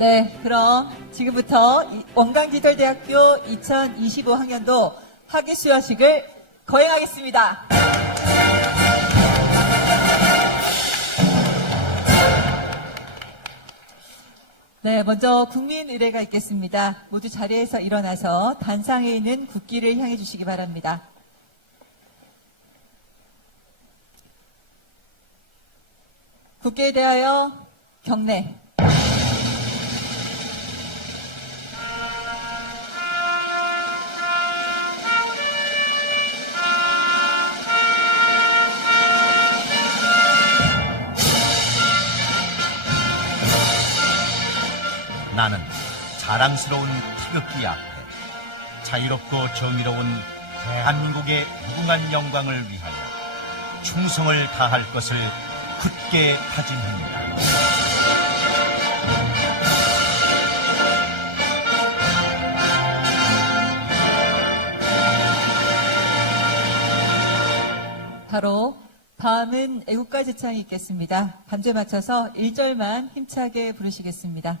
네, 그럼 지금부터 원광디지털대학교 2025학년도 학위 수여식을 거행하겠습니다. 네, 먼저 국민 의례가 있겠습니다. 모두 자리에서 일어나서 단상에 있는 국기를 향해 주시기 바랍니다. 국기에 대하여 경례. 나는 자랑스러운 태극기 앞에 자유롭고 정의로운 대한민국의 무궁한 영광을 위하여 충성을 다할 것을 굳게 다짐합니다. 바로 다음은 애국가 제창이 있겠습니다. 반주에 맞춰서 1절만 힘차게 부르시겠습니다.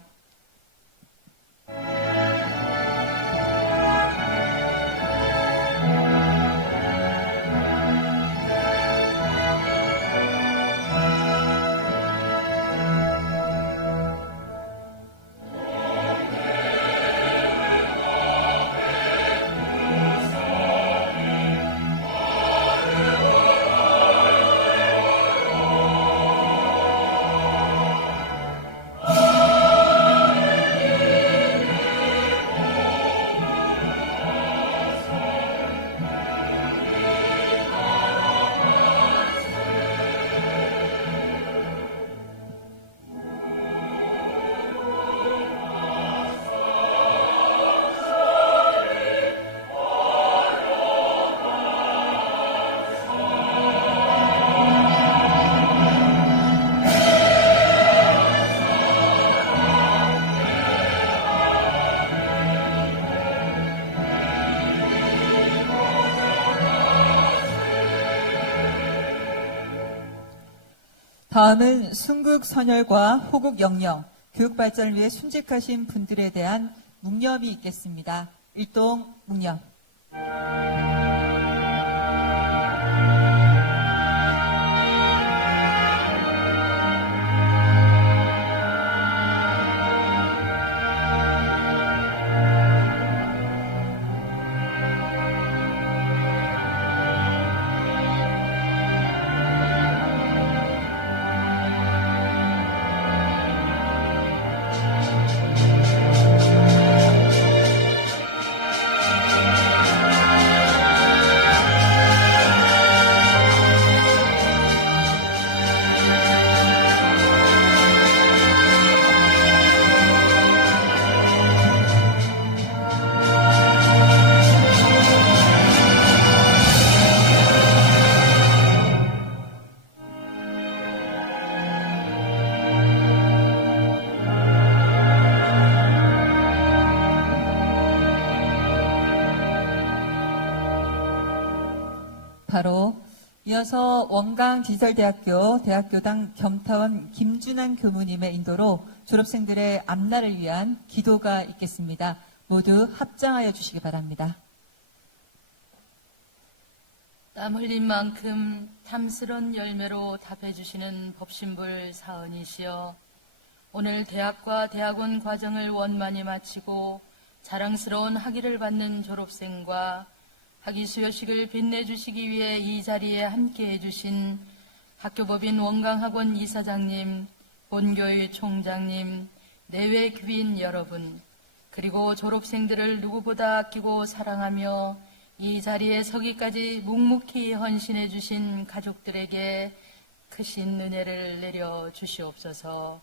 다음은 순국 선열과 호국 영령, 교육 발전을 위해 순직하신 분들에 대한 묵념이 있겠습니다. 일동 묵념. 바로 이어서 원광디지털대학교 대학교당 겸타원 김준환 교무님의 인도로 졸업생들의 앞날을 위한 기도가 있겠습니다. 모두 합장하여 주시기 바랍니다. 땀 흘린 만큼 탐스런 열매로 답해주시는 법신불 사은이시여, 오늘 대학과 대학원 과정을 원만히 마치고 자랑스러운 학위를 받는 졸업생과 학위 수여식을 빛내주시기 위해 이 자리에 함께해 주신 학교법인 원광학원 이사장님, 본교의 총장님, 내외 귀인 여러분, 그리고 졸업생들을 누구보다 아끼고 사랑하며 이 자리에 서기까지 묵묵히 헌신해 주신 가족들에게 크신 은혜를 내려 주시옵소서.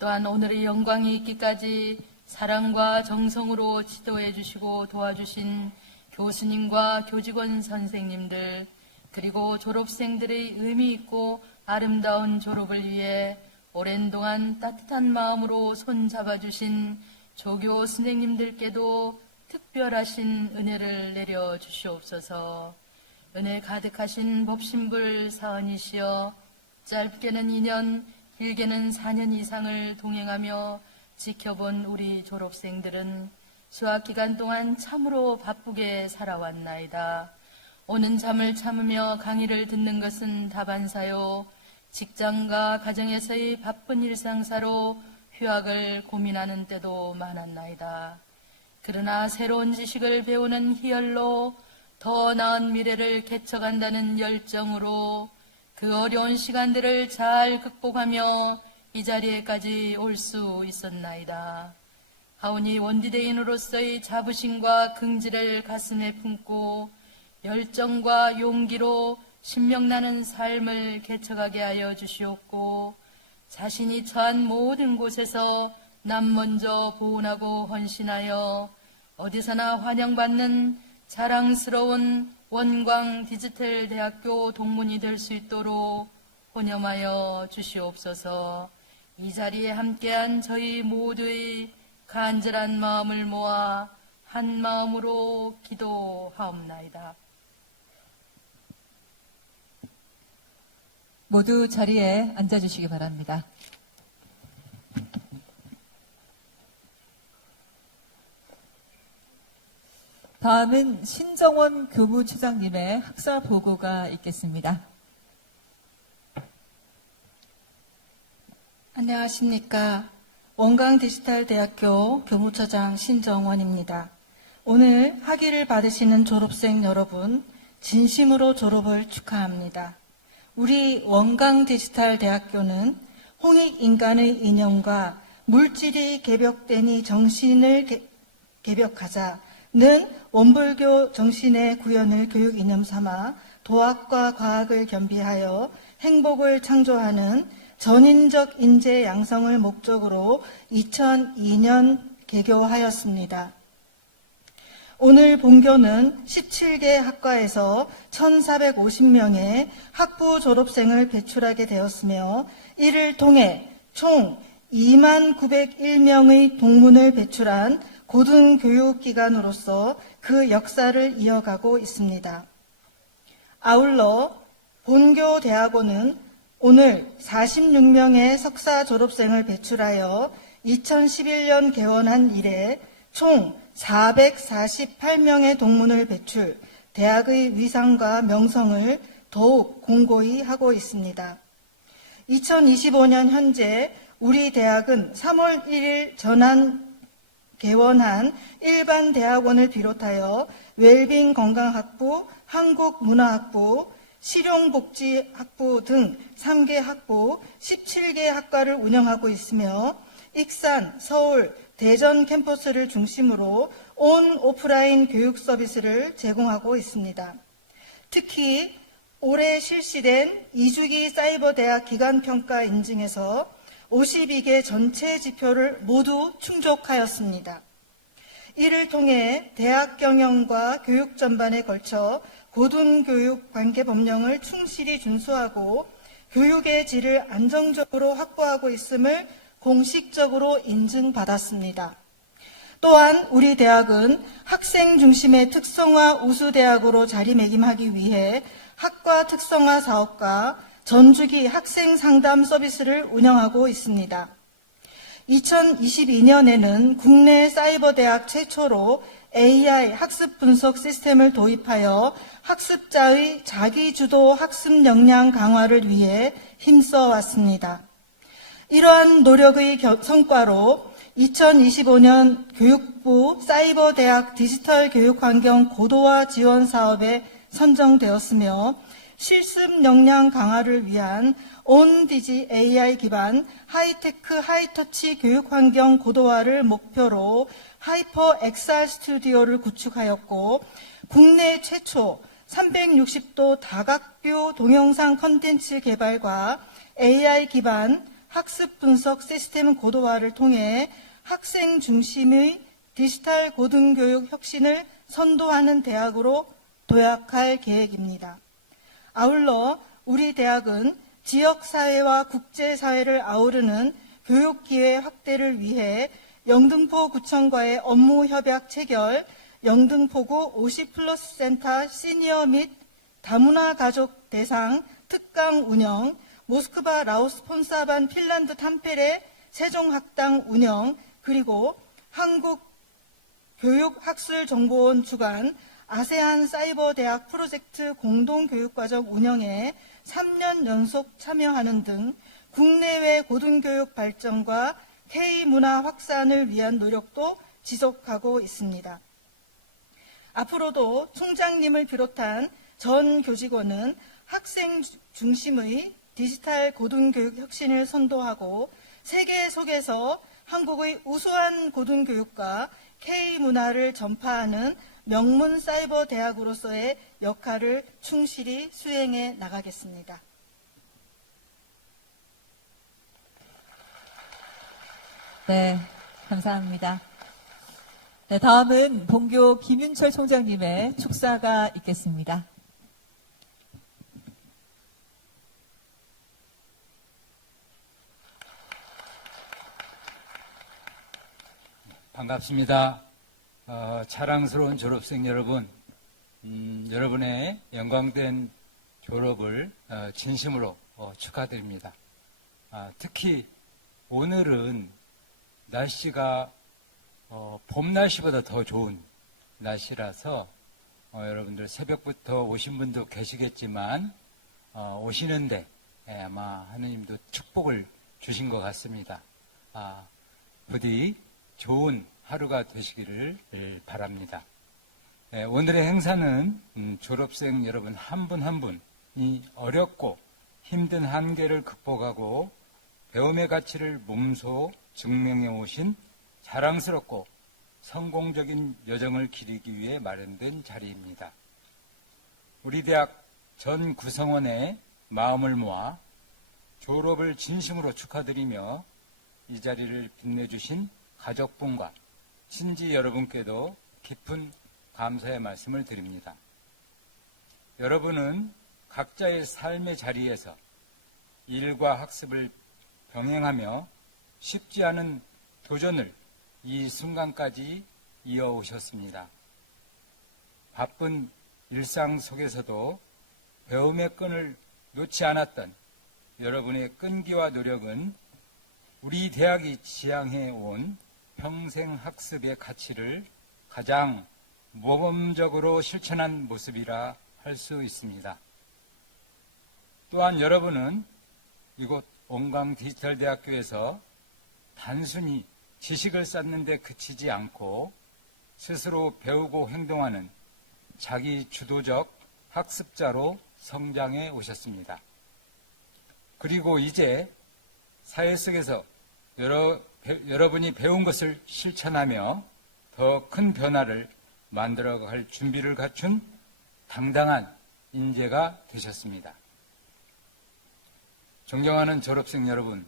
또한 오늘의 영광이 있기까지 사랑과 정성으로 지도해 주시고 도와주신 교수님과 교직원 선생님들, 그리고 졸업생들의 의미 있고 아름다운 졸업을 위해 오랜 동안 따뜻한 마음으로 손잡아 주신 조교 선생님들께도 특별하신 은혜를 내려 주시옵소서. 은혜 가득하신 법신불 사은이시여, 짧게는 2년, 길게는 4년 이상을 동행하며 지켜본 우리 졸업생들은 수학 기간 동안 참으로 바쁘게 살아왔나이다. 오는 잠을 참으며 강의를 듣는 것은 다반사요. 직장과 가정에서의 바쁜 일상사로 휴학을 고민하는 때도 많았나이다. 그러나 새로운 지식을 배우는 희열로 더 나은 미래를 개척한다는 열정으로 그 어려운 시간들을 잘 극복하며 이 자리에까지 올 수 있었나이다. 하오니 원디대인으로서의 자부심과 긍지를 가슴에 품고 열정과 용기로 신명나는 삶을 개척하게 하여 주시옵고 자신이 처한 모든 곳에서 남 먼저 보훈하고 헌신하여 어디서나 환영받는 자랑스러운 원광 디지털 대학교 동문이 될 수 있도록 혼념하여 주시옵소서. 이 자리에 함께한 저희 모두의 간절한 마음을 모아 한 마음으로 기도하옵나이다. 모두 자리에 앉아주시기 바랍니다. 다음은 신정원 교무처장님의 학사 보고가 있겠습니다. 안녕하십니까. 원광디지털대학교 교무처장 신정원입니다. 오늘 학위를 받으시는 졸업생 여러분, 진심으로 졸업을 축하합니다. 우리 원광디지털대학교는 홍익인간의 이념과 물질이 개벽되니 정신을 개벽하자는 원불교 정신의 구현을 교육 이념 삼아 도학과 과학을 겸비하여 행복을 창조하는 전인적 인재 양성을 목적으로 2002년 개교하였습니다. 오늘 본교는 17개 학과에서 1,450명의 학부 졸업생을 배출하게 되었으며 이를 통해 총 29,901명의 동문을 배출한 고등교육기관으로서 그 역사를 이어가고 있습니다. 아울러 본교 대학원은 오늘 46명의 석사 졸업생을 배출하여 2011년 개원한 이래 총 448명의 동문을 배출, 대학의 위상과 명성을 더욱 공고히 하고 있습니다. 2025년 현재 우리 대학은 3월 1일 전환 개원한 일반 대학원을 비롯하여 웰빙 건강학부, 한국문화학부, 실용복지학부 등 3개 학부 17개 학과를 운영하고 있으며 익산, 서울, 대전 캠퍼스를 중심으로 온 오프라인 교육 서비스를 제공하고 있습니다. 특히 올해 실시된 2주기 사이버대학 기간평가 인증에서 52개 전체 지표를 모두 충족하였습니다. 이를 통해 대학 경영과 교육 전반에 걸쳐 고등교육 관계법령을 충실히 준수하고 교육의 질을 안정적으로 확보하고 있음을 공식적으로 인증받았습니다. 또한 우리 대학은 학생 중심의 특성화 우수대학으로 자리매김하기 위해 학과 특성화 사업과 전주기 학생 상담 서비스를 운영하고 있습니다. 2022년에는 국내 사이버대학 최초로 AI 학습 분석 시스템을 도입하여 학습자의 자기주도 학습 역량 강화를 위해 힘써 왔습니다. 이러한 노력의 성과로 2025년 교육부 사이버대학 디지털 교육환경 고도화 지원 사업에 선정되었으며 실습 역량 강화를 위한 온디지 AI 기반 하이테크 하이터치 교육환경 고도화를 목표로 하이퍼 XR 스튜디오를 구축하였고 국내 최초 360도 다각뷰 동영상 콘텐츠 개발과 AI 기반 학습 분석 시스템 고도화를 통해 학생 중심의 디지털 고등교육 혁신을 선도하는 대학으로 도약할 계획입니다. 아울러 우리 대학은 지역사회와 국제사회를 아우르는 교육기회 확대를 위해 영등포구청과의 업무협약 체결, 영등포구 50플러스 센터 시니어 및 다문화 가족 대상 특강 운영, 모스크바 라오스 폰사반 핀란드 탐페레 세종학당 운영, 그리고 한국교육학술정보원 주관 아세안 사이버대학 프로젝트 공동교육과정 운영에 3년 연속 참여하는 등 국내외 고등교육 발전과 K문화 확산을 위한 노력도 지속하고 있습니다. 앞으로도 총장님을 비롯한 전 교직원은 학생 중심의 디지털 고등교육 혁신을 선도하고 세계 속에서 한국의 우수한 고등교육과 K문화를 전파하는 명문 사이버 대학으로서의 역할을 충실히 수행해 나가겠습니다. 네, 감사합니다. 네, 다음은 본교 김윤철 총장님의 축사가 있겠습니다. 반갑습니다. 자랑스러운 졸업생 여러분, 여러분의 영광된 졸업을 진심으로 축하드립니다. 특히 오늘은 날씨가 봄 날씨보다 더 좋은 날씨라서 여러분들 새벽부터 오신 분도 계시겠지만 오시는데 아마 하느님도 축복을 주신 것 같습니다. 부디 좋은 하루가 되시기를 바랍니다. 오늘의 행사는 졸업생 여러분 한 분 한 분이 어렵고 힘든 한계를 극복하고 배움의 가치를 몸소 증명해 오신 자랑스럽고 성공적인 여정을 기리기 위해 마련된 자리입니다. 우리 대학 전 구성원의 마음을 모아 졸업을 진심으로 축하드리며 이 자리를 빛내주신 가족분과 친지 여러분께도 깊은 감사의 말씀을 드립니다. 여러분은 각자의 삶의 자리에서 일과 학습을 병행하며 쉽지 않은 도전을 이 순간까지 이어오셨습니다. 바쁜 일상 속에서도 배움의 끈을 놓지 않았던 여러분의 끈기와 노력은 우리 대학이 지향해 온 평생 학습의 가치를 가장 모범적으로 실천한 모습이라 할 수 있습니다. 또한 여러분은 이곳 온강 디지털대학교에서 단순히 지식을 쌓는 데 그치지 않고 스스로 배우고 행동하는 자기 주도적 학습자로 성장해 오셨습니다. 그리고 이제 사회 속에서 여러분이 배운 것을 실천하며 더 큰 변화를 만들어갈 준비를 갖춘 당당한 인재가 되셨습니다. 존경하는 졸업생 여러분,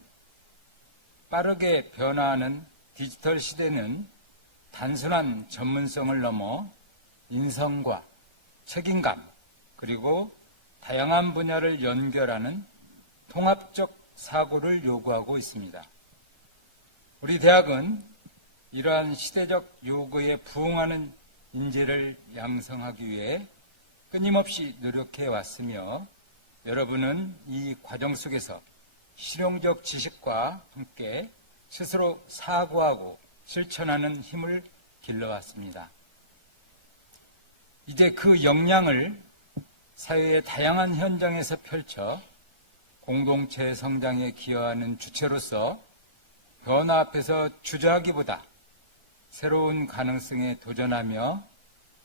빠르게 변화하는 디지털 시대는 단순한 전문성을 넘어 인성과 책임감 그리고 다양한 분야를 연결하는 통합적 사고를 요구하고 있습니다. 우리 대학은 이러한 시대적 요구에 부응하는 인재를 양성하기 위해 끊임없이 노력해 왔으며 여러분은 이 과정 속에서 실용적 지식과 함께 스스로 사고하고 실천하는 힘을 길러왔습니다. 이제 그 역량을 사회의 다양한 현장에서 펼쳐 공동체 성장에 기여하는 주체로서 변화 앞에서 주저하기보다 새로운 가능성에 도전하며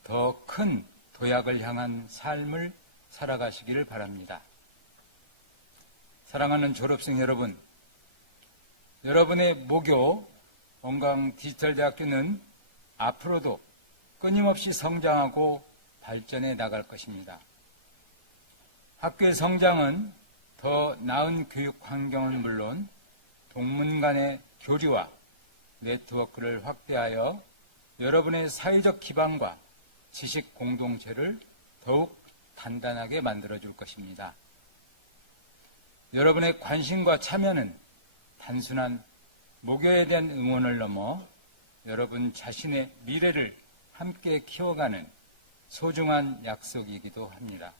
더 큰 도약을 향한 삶을 살아가시기를 바랍니다. 사랑하는 졸업생 여러분, 여러분의 모교 온강디지털대학교는 앞으로도 끊임없이 성장하고 발전해 나갈 것입니다. 학교의 성장은 더 나은 교육 환경은 물론 동문 간의 교류와 네트워크를 확대하여 여러분의 사회적 기반과 지식 공동체를 더욱 단단하게 만들어줄 것입니다. 여러분의 관심과 참여는 단순한 모교에 대한 응원을 넘어 여러분 자신의 미래를 함께 키워가는 소중한 약속이기도 합니다.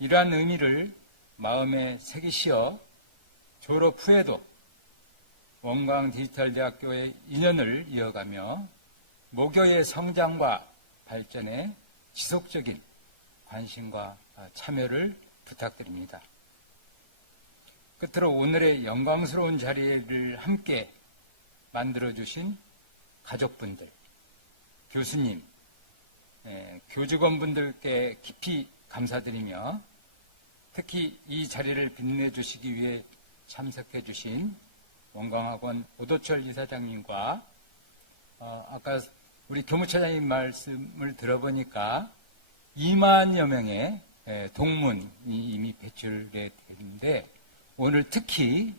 이러한 의미를 마음에 새기시어 졸업 후에도 원광 디지털대학교의 인연을 이어가며 모교의 성장과 발전에 지속적인 관심과 참여를 부탁드립니다. 끝으로 오늘의 영광스러운 자리를 함께 만들어주신 가족분들, 교수님, 교직원분들께 깊이 감사드리며 특히 이 자리를 빛내주시기 위해 참석해주신 원광학원 오도철 이사장님과 아까 우리 교무처장님 말씀을 들어보니까 2만여 명의 동문이 이미 배출됐는데 오늘 특히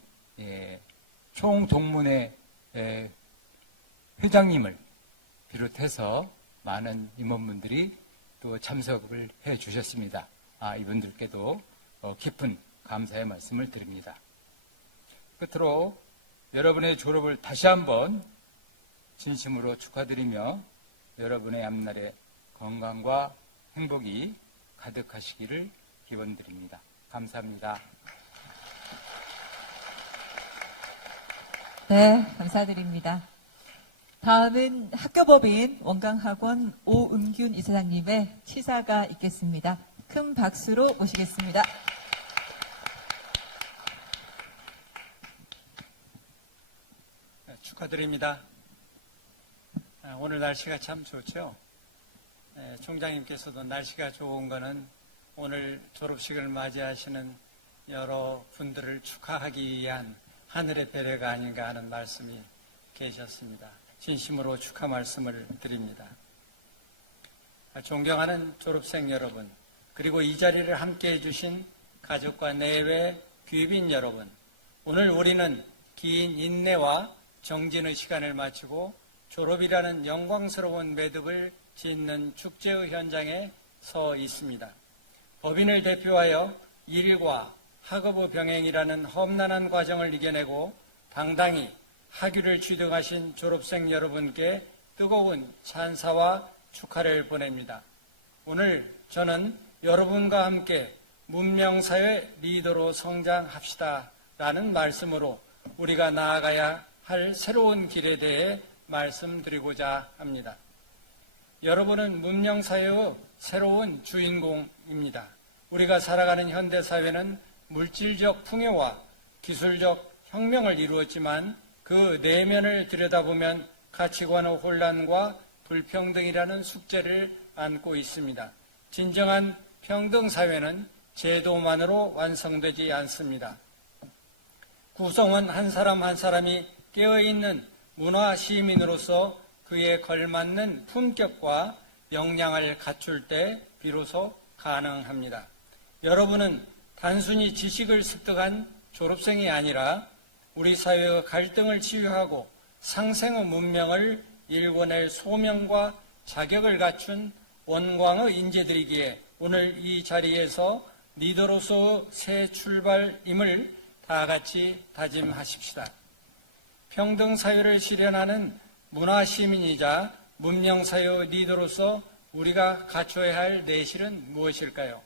총 동문회 회장님을 비롯해서 많은 임원분들이 또 참석을 해 주셨습니다. 이분들께도 깊은 감사의 말씀을 드립니다. 끝으로 여러분의 졸업을 다시 한번 진심으로 축하드리며 여러분의 앞날에 건강과 행복이 가득하시기를 기원드립니다. 감사합니다. 네, 감사드립니다. 다음은 학교법인 원광학원 오은균 이사장님의 치사가 있겠습니다. 큰 박수로 모시겠습니다. 축하드립니다. 오늘 날씨가 참 좋죠. 총장님께서도 날씨가 좋은 거는 오늘 졸업식을 맞이하시는 여러 분들을 축하하기 위한 하늘의 배려가 아닌가 하는 말씀이 계셨습니다. 진심으로 축하 말씀을 드립니다. 존경하는 졸업생 여러분, 그리고 이 자리를 함께 해주신 가족과 내외 귀빈 여러분, 오늘 우리는 긴 인내와 정진의 시간을 마치고 졸업이라는 영광스러운 매듭을 짓는 축제의 현장에 서 있습니다. 법인을 대표하여 일과 학업의 병행이라는 험난한 과정을 이겨내고 당당히 학위를 취득하신 졸업생 여러분께 뜨거운 찬사와 축하를 보냅니다. 오늘 저는 여러분과 함께 문명사회 리더로 성장합시다 라는 말씀으로 우리가 나아가야 할 새로운 길에 대해 말씀드리고자 합니다. 여러분은 문명사회의 새로운 주인공입니다. 우리가 살아가는 현대사회는 물질적 풍요와 기술적 혁명을 이루었지만 그 내면을 들여다보면 가치관의 혼란과 불평등이라는 숙제를 안고 있습니다. 진정한 평등사회는 제도만으로 완성되지 않습니다. 구성원 한 사람 한 사람이 깨어있는 문화 시민으로서 그에 걸맞는 품격과 역량을 갖출 때 비로소 가능합니다. 여러분은 단순히 지식을 습득한 졸업생이 아니라 우리 사회의 갈등을 치유하고 상생의 문명을 일궈낼 소명과 자격을 갖춘 원광의 인재들이기에 오늘 이 자리에서 리더로서의 새 출발임을 다 같이 다짐하십시다. 평등사회를 실현하는 문화시민이자 문명사회의 리더로서 우리가 갖춰야 할 내실은 무엇일까요?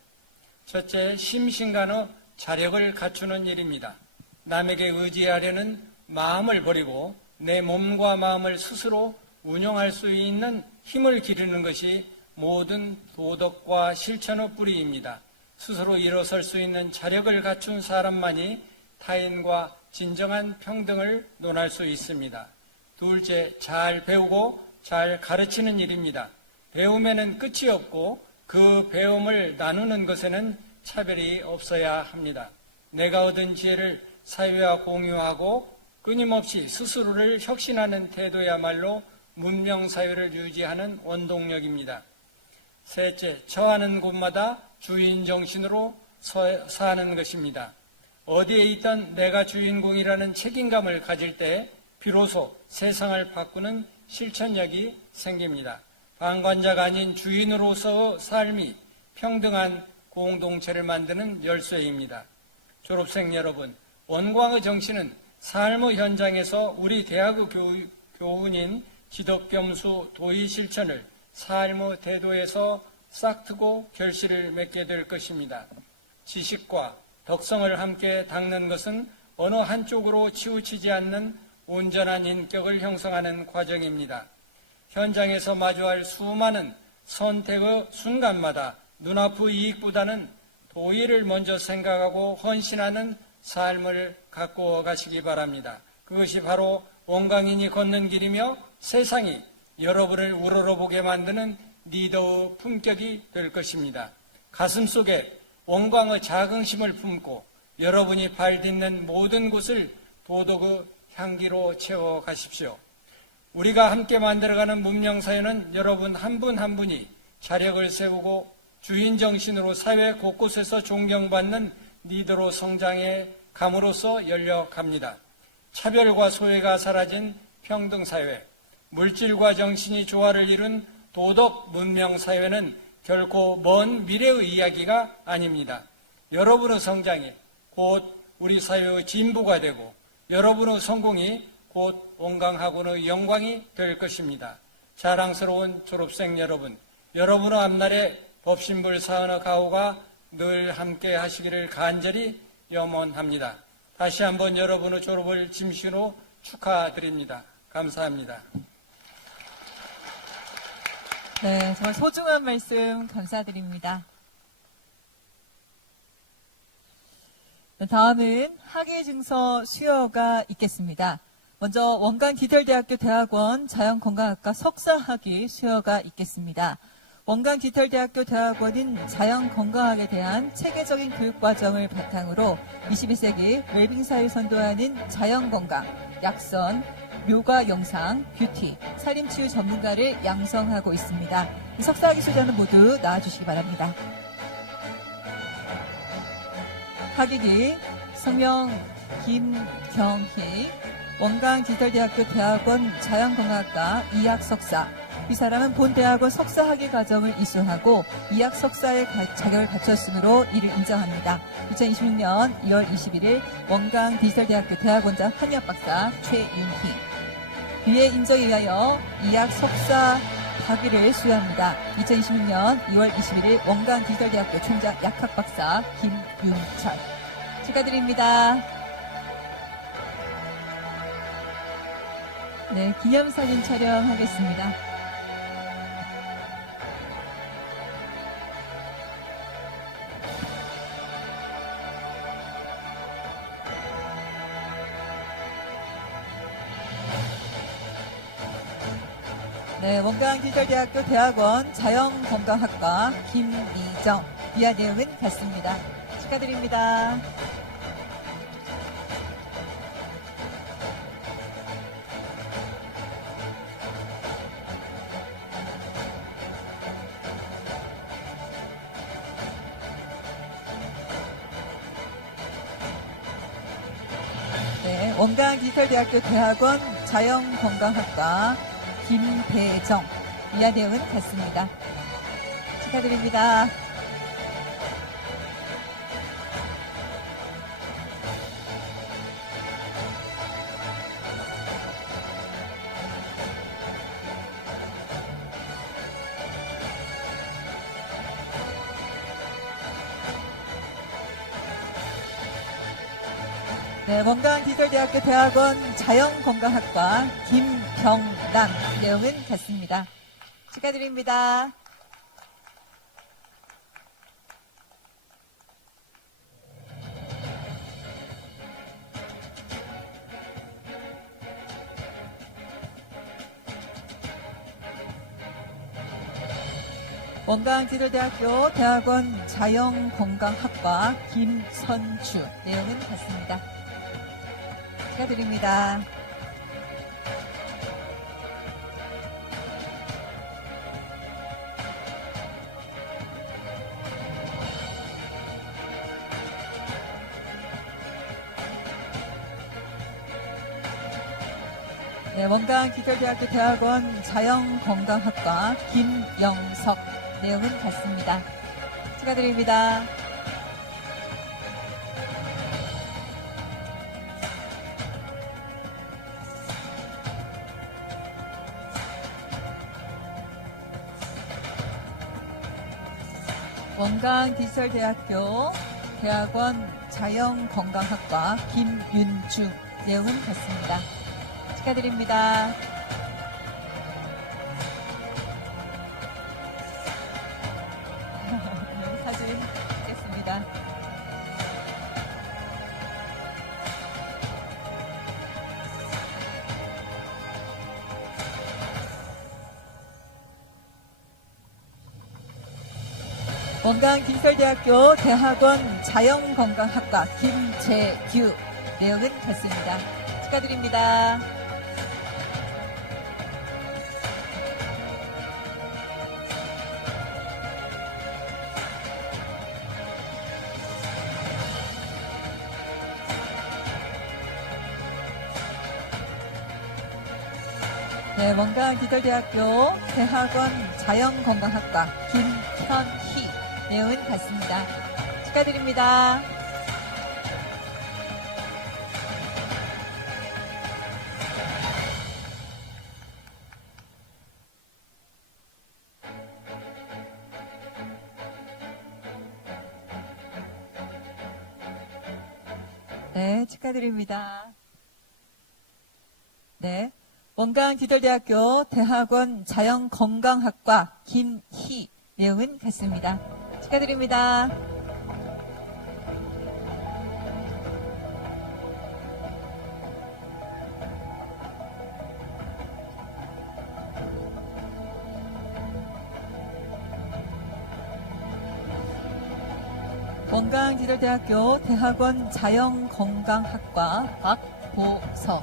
첫째, 심신간의 자력을 갖추는 일입니다. 남에게 의지하려는 마음을 버리고 내 몸과 마음을 스스로 운영할 수 있는 힘을 기르는 것이 모든 도덕과 실천의 뿌리입니다. 스스로 일어설 수 있는 자력을 갖춘 사람만이 타인과 진정한 평등을 논할 수 있습니다. 둘째, 잘 배우고 잘 가르치는 일입니다. 배움에는 끝이 없고 그 배움을 나누는 것에는 차별이 없어야 합니다. 내가 얻은 지혜를 사회와 공유하고 끊임없이 스스로를 혁신하는 태도야말로 문명사회를 유지하는 원동력입니다. 셋째, 처하는 곳마다 주인 정신으로 사는 것입니다. 어디에 있던 내가 주인공이라는 책임감을 가질 때 비로소 세상을 바꾸는 실천력이 생깁니다. 방관자가 아닌 주인으로서의 삶이 평등한 공동체를 만드는 열쇠입니다. 졸업생 여러분, 원광의 정신은 삶의 현장에서 우리 대학의 교훈인 지덕겸수 도의 실천을 삶의 태도에서 싹트고 결실을 맺게 될 것입니다. 지식과 덕성을 함께 닦는 것은 어느 한쪽으로 치우치지 않는 온전한 인격을 형성하는 과정입니다. 현장에서 마주할 수많은 선택의 순간마다 눈앞의 이익보다는 도의를 먼저 생각하고 헌신하는 삶을 갖고 가시기 바랍니다. 그것이 바로 원광인이 걷는 길이며 세상이 여러분을 우러러보게 만드는 리더의 품격이 될 것입니다. 가슴 속에 원광의 자긍심을 품고 여러분이 발 딛는 모든 곳을 도덕의 향기로 채워 가십시오. 우리가 함께 만들어가는 문명사회는 여러분 한 분 한 분이 자력을 세우고 주인 정신으로 사회 곳곳에서 존경받는 리더로 성장해 감으로써 열려갑니다. 차별과 소외가 사라진 평등사회, 물질과 정신이 조화를 이룬 도덕 문명사회는 결코 먼 미래의 이야기가 아닙니다. 여러분의 성장이 곧 우리 사회의 진보가 되고 여러분의 성공이 곧 원광학원의 영광이 될 것입니다. 자랑스러운 졸업생 여러분, 여러분의 앞날에 법신불 사언의 가호가 늘 함께 하시기를 간절히 염원합니다. 다시 한번 여러분의 졸업을 진심으로 축하드립니다. 감사합니다. 네, 정말 소중한 말씀 감사드립니다. 네, 다음은 학예증서 수여가 있겠습니다. 먼저 원광 디지털대학교 대학원 자연건강학과 석사학위 수여가 있겠습니다. 원광 디지털대학교 대학원은 자연건강학에 대한 체계적인 교육과정을 바탕으로 21세기 웰빙사를 선도하는 자연건강, 약선, 묘가 영상, 뷰티, 살림치유 전문가를 양성하고 있습니다. 이 석사학위 수료자는 모두 나와주시기 바랍니다. 학위디 성명 김경희, 원광 디지털대학교 대학원 자연건강학과 이학 석사. 이 사람은 본 대학원 석사 학위 과정을 이수하고 이학 석사의 자격을 갖췄으므로 이를 인정합니다. 2026년 2월 21일 원광 디지털대학교 대학원장 한의학 박사 최윤희. 이의 인정에 의하여 이학 석사 학위를 수여합니다. 2026년 2월 21일 원광 디지털대학교 총장 약학 박사 김윤철. 축하드립니다. 네, 기념사진 촬영하겠습니다. 네, 원광 디지털대학교 대학원 자연건강학과 김미정. 이하 내용은 같습니다. 축하드립니다. 네, 원광 디지털대학교 대학원 자연건강학과 김배정. 이하 내용은 같습니다. 축하드립니다. 네, 원광 디지털대학교 대학원 자연건강학과 김경남. 내용은 같습니다. 축하드립니다. 원광 디지털대학교 대학원 자연건강학과 김선주. 내용은 같습니다. 축하드립니다. 네, 원광 디지털대학교 대학원 자연건강학과 김영석. 내용은 같습니다. 축하드립니다. 원광 디지털대학교 대학원 자연건강학과 김윤주. 내용은 같습니다. 축하드립니다. 사진 찍겠습니다. 원광디지털대학교 대학원 자연건강학과 김재규 내역은 같습니다. 축하드립니다. 네, 원광디지털대학교 대학원 자연건강학과 김현희 내용은 같습니다. 축하드립니다. 네, 축하드립니다. 네, 원광디지털대학교 대학원 자연건강학과 김희 내용은 같습니다. 축하드립니다. 원광디지털대학교 대학원 자연건강학과 박보서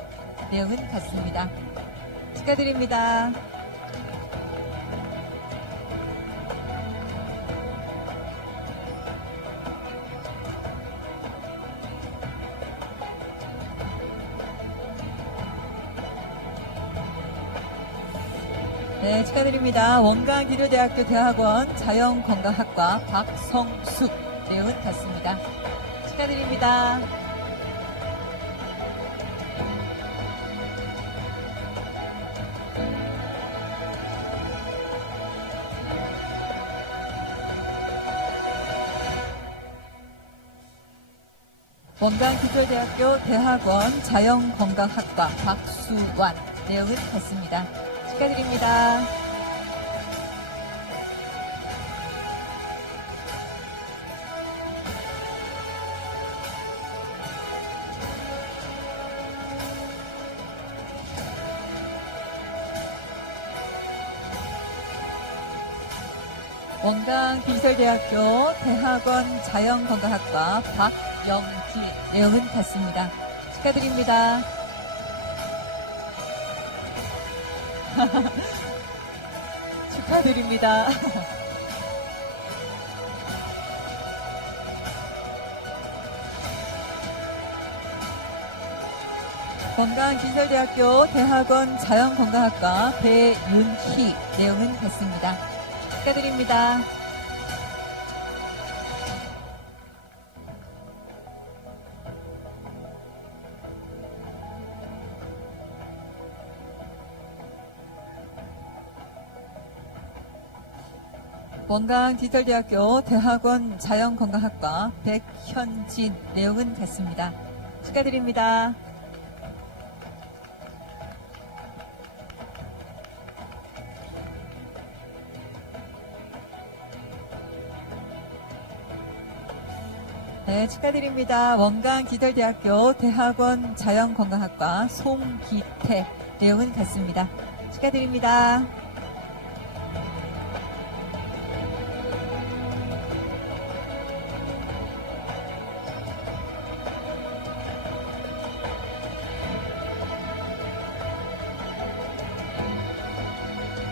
내용은 같습니다. 축하드립니다. 네, 축하드립니다. 원광디지털대학교 대학원 자연건강학과 박성숙 내용은 같습니다. 축하드립니다. 원광디지털대학교 대학원 자연건강학과 박수완 내용은 같습니다. 축하드립니다. 원광디지털대학교 대학원 자연건강학과 박영기 내용은 같습니다. 축하드립니다. 축하드립니다. 건강기술대학교 대학원 자연건강학과 배윤희 내용은 같습니다. 축하드립니다. 원광디지털대학교 대학원 자연건강학과 백현진 내용은 같습니다. 축하드립니다. 네, 축하드립니다. 원광디지털대학교 대학원 자연건강학과 송기태 내용은 같습니다. 축하드립니다.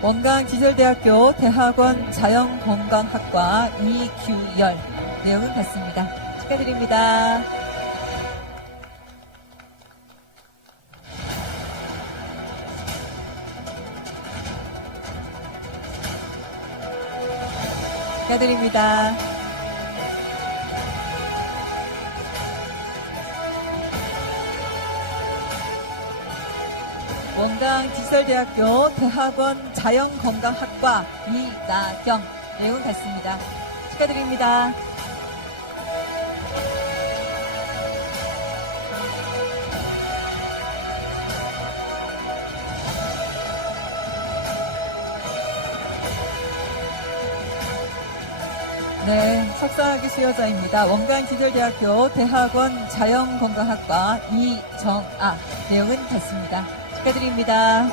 원광디지털대학교 대학원 자연건강학과 이규열 내용은 같습니다. 축하드립니다. 축하드립니다. 원광디지털대학교 대학원 자연건강학과 이나경 내용 같습니다. 축하드립니다. 석사학위 수여자입니다. 원광지돌대학교 대학원 자연건강학과 이정아. 내용은 같습니다. 축하드립니다.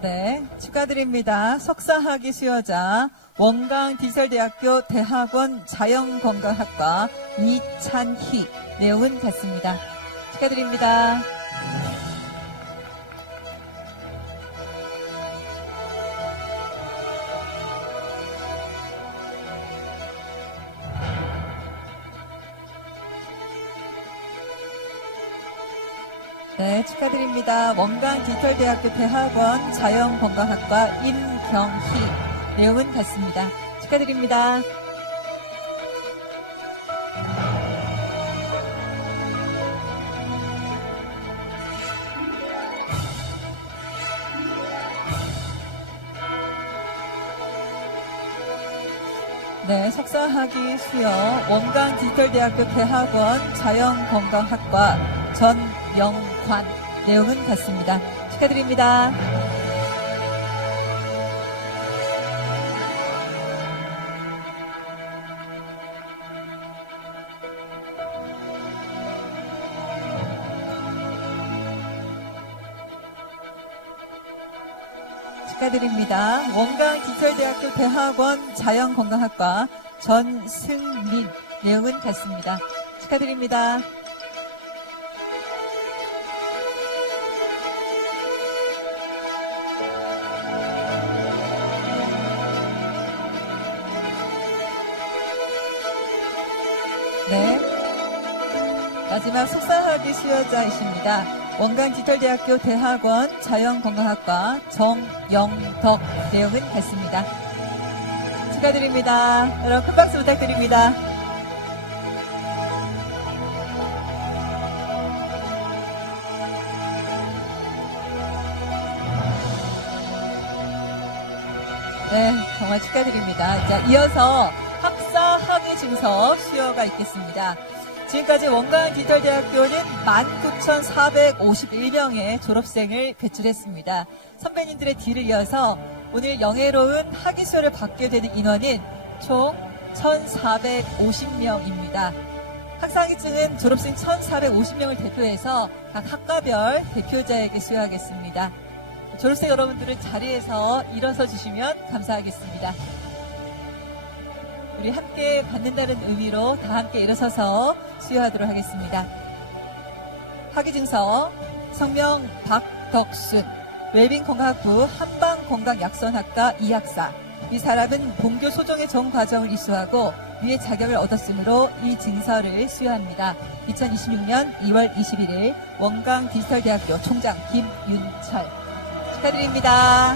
네, 축하드립니다. 석사학위 수여자 원광디지털대학교 대학원 자연건강학과 이찬희. 내용은 같습니다. 축하드립니다. 네, 축하드립니다. 원광디지털대학교 대학원 자연건강학과 임경희. 내용은 같습니다. 축하드립니다. 네, 석사학위 수여 원광디지털대학교 대학원 자연건강학과 전영관. 내용은 같습니다. 축하드립니다. 축하드립니다. 원광디지털대학교 대학원 자연건강학과 전승민. 내용은 같습니다. 축하드립니다. 네, 마지막 석사학위 수여자이십니다. 원광디지털대학교 대학원 자연건강학과 정영덕. 내용은 같습니다. 축하드립니다. 여러분 큰 박수 부탁드립니다. 네, 정말 축하드립니다. 자, 이어서 학사 학위 증서 수여가 있겠습니다. 지금까지 원광디지털대학교는 19,451명의 졸업생을 배출했습니다. 선배님들의 뒤를 이어서 오늘 영예로운 학위 수여를 받게 되는 인원은 총 1,450명입니다. 학사학위증은 졸업생 1,450명을 대표해서 각 학과별 대표자에게 수여하겠습니다. 졸업생 여러분들은 자리에서 일어서 주시면 감사하겠습니다. 우리 함께 받는다는 의미로 다 함께 일어서서 수여하도록 하겠습니다. 학위증서 성명 박덕순, 웰빙건강학부 한방건강약선학과 2학사. 이 사람은 본교 소정의 전과정을 이수하고 위의 자격을 얻었으므로 이 증서를 수여합니다. 2026년 2월 21일 원광디지털대학교 총장 김윤철. 축하드립니다.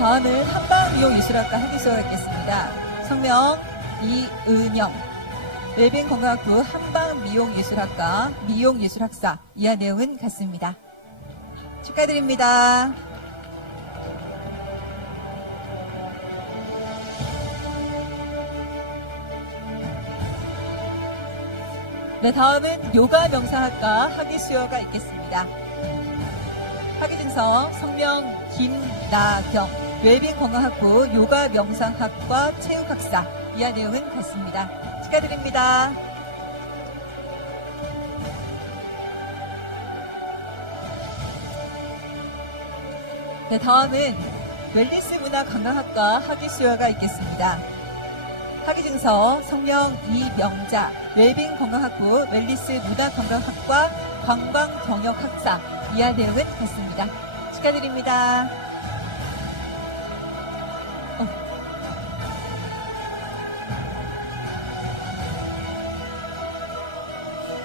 다음은 한방미용예술학과 학위수여가 있겠습니다. 성명 이은영, 웰빙건강학부 한방미용예술학과 미용예술학사. 이하 내용은 같습니다. 축하드립니다. 네, 다음은 요가명상학과 학위수여가 있겠습니다. 학위증서 성명 김나경, 웰빙건강학부 요가명상학과 체육학사. 이하 내용은 같습니다. 축하드립니다. 네, 다음은 웰니스 문화관광학과 학위수여가 있겠습니다. 학위증서 성명 이명자, 웰빙건강학부 웰니스 문화관광학과 관광경영학사. 이하 내용은 같습니다. 축하드립니다.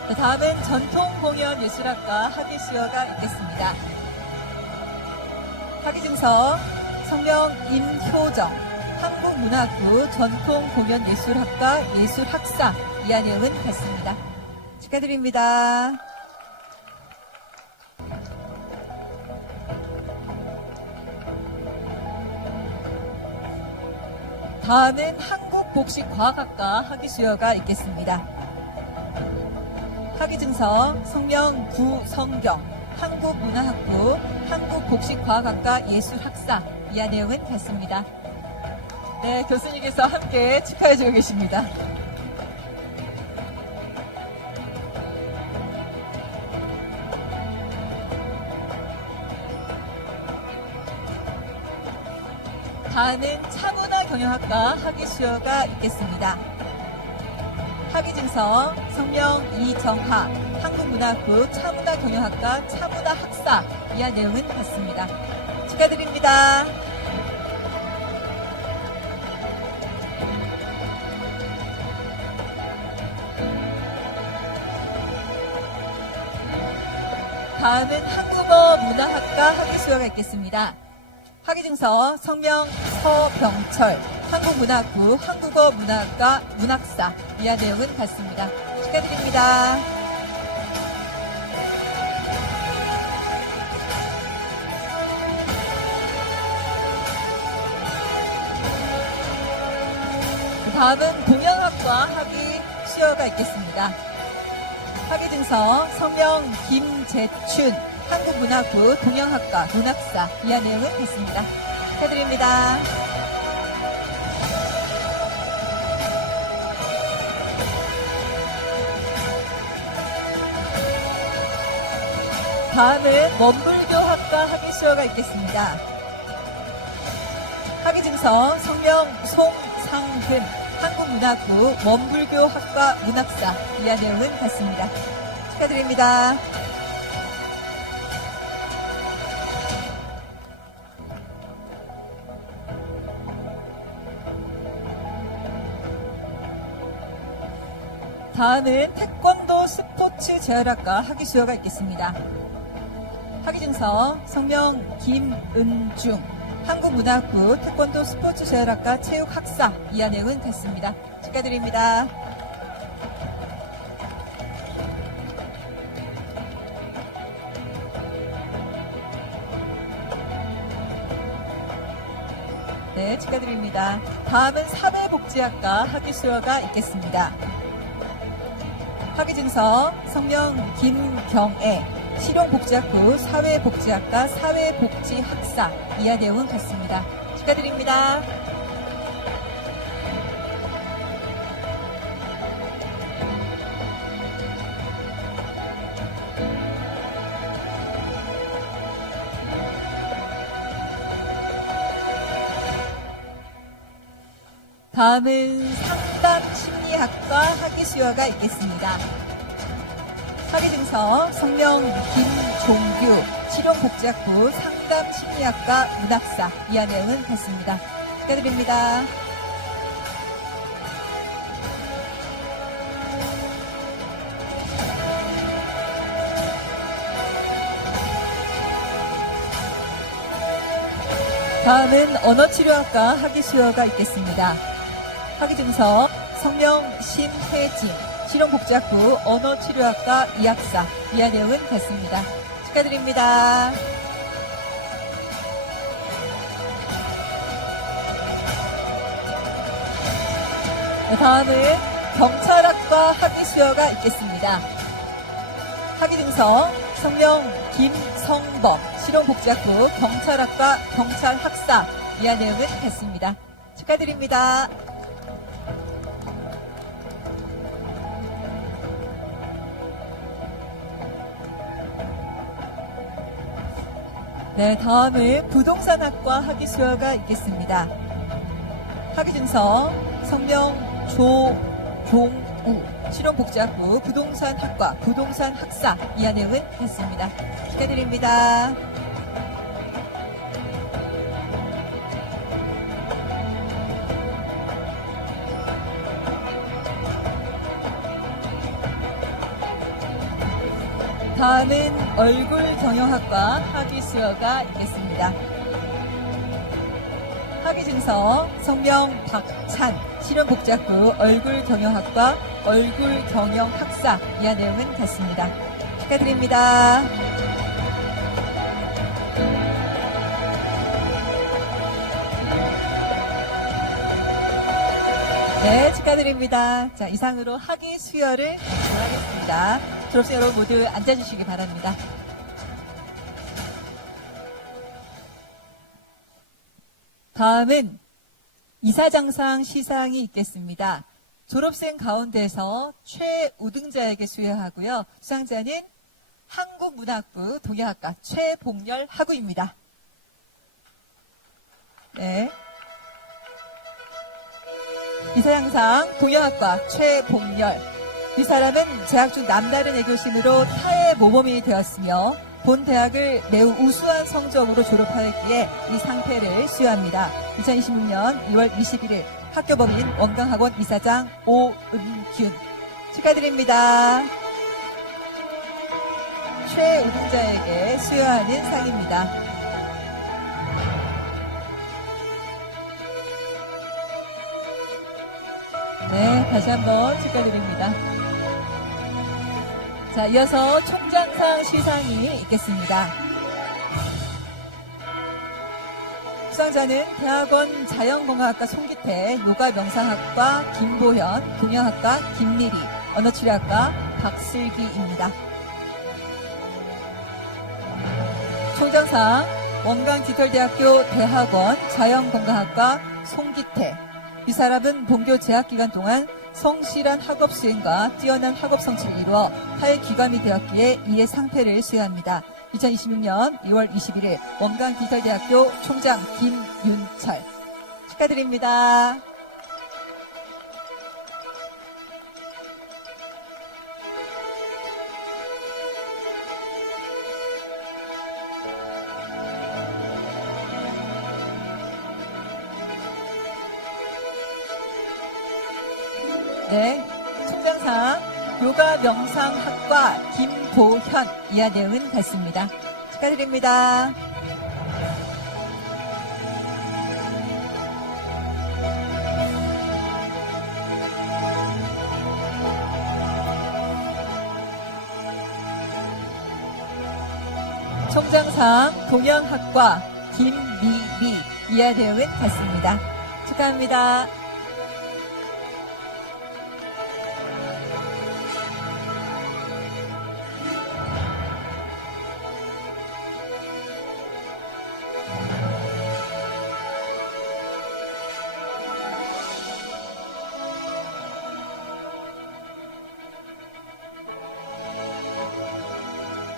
네, 다음은 전통공연예술학과 학위수여가 있겠습니다. 학위증서 성명 임효정, 한국문화학부 전통공연예술학과 예술학사 이하 내용은 같습니다. 축하드립니다. 다음은 한국복식과학학과 학위수여가 있겠습니다. 학위증서 성명 구성경 한국문화학부 한국복식과학학과 예술학사 이하 내용은 같습니다. 네, 교수님께서 함께 축하해주고 계십니다. 다음은 차문화경영학과 학위수여가 있겠습니다. 학위증서 성명 이정하 한국문화학부 차문화경영학과 차문화학사 이하 내용은 같습니다. 축하드립니다. 다음은 한국어 문화학과 학위수여가 있겠습니다. 학위증서 성명 서병철 한국문화학부 한국어 문화학과 문학사 이하 내용은 같습니다. 축하드립니다. 다음은 동양학과 학위 수여가 있겠습니다. 학위증서 성명 김재춘 한국문화부 동양학과 문학사 이하 내용은 같습니다. 축하드립니다. 다음은 원불교학과 학위수여가 있겠습니다. 학위증서 성명 송상금 한국문화부 원불교학과 문학사 이하 내용은 같습니다. 축하드립니다. 다음은 태권도 스포츠 재활학과 학위수여가 있겠습니다. 학위증서 성명 김은중 한국문화학부 태권도 스포츠 재활학과 체육학사 이하 내용은 같습니다. 축하드립니다. 네, 축하드립니다. 다음은 사회복지학과 학위수여가 있겠습니다. 학위증서 성명 김경애 실용복지학부 사회복지학과 사회복지학사 이하 내용은 같습니다. 축하드립니다. 다음은 상담심리학과 학위수여가 있겠습니다. 학위증서 성명 김종규 실용복지학부 상담심리학과 문학사 이하 내용은 같습니다. 축하드립니다. 다음은 언어치료학과 학위수여가 있겠습니다. 학위증서 성명 신혜진 실용복지학부 언어치료학과 이학사 이하 내용은 같습니다. 축하드립니다. 다음은 경찰학과 학위수여가 있겠습니다. 학위증서 성명 김성범 실용복지학부 경찰학과 경찰학사 이하 내용은 같습니다. 축하드립니다. 네, 다음은 부동산학과 학위수여가 있겠습니다. 학위증서 성명 조종우 실용복지학부 부동산학과 부동산학사 이하 내용은 같습니다. 축하드립니다. 다음은 얼굴경영학과 학위수여가 있겠습니다. 학위증서 성명 박찬, 실용복잡부 얼굴경영학과 얼굴경영학사 이하 내용은 같습니다. 축하드립니다. 네, 축하드립니다. 자, 이상으로 학위 수여를 진행하겠습니다. 졸업생 여러분 모두 앉아주시기 바랍니다. 다음은 이사장상 시상이 있겠습니다. 졸업생 가운데서 최우등자에게 수여하고요. 수상자는 한국문학부 동양학과 최봉열 학우입니다. 네. 이사장상 동양학과 최봉열. 이 사람은 재학 중 남다른 애교심으로 타의 모범이 되었으며 본 대학을 매우 우수한 성적으로 졸업하였기에 이 상패를 수여합니다. 2026년 2월 21일 학교법인 원광학원 이사장 오은균 축하드립니다. 최우등자에게 수여하는 상입니다. 네, 다시 한번 축하드립니다. 자, 이어서 총장상 시상이 있겠습니다. 수상자는 대학원 자연공학학과 송기태, 요가명상학과 김보현, 동양학과 김미리, 언어치료학과 박슬기입니다. 총장상 원광디털대학교 대학원 자연건강학과 송기태. 이 사람은 본교 재학 기간 동안 성실한 학업 수행과 뛰어난 학업 성취를 이루어 탈귀감이 되었기에 이에 상패를 수여합니다. 2026년 2월 21일 원광디지털대학교 총장 김윤철 축하드립니다. 네, 총장상 요가명상학과 김보현 이하 내용은 같습니다. 축하드립니다. 총장상 동양학과 김미리 이하 내용은 같습니다. 축하합니다.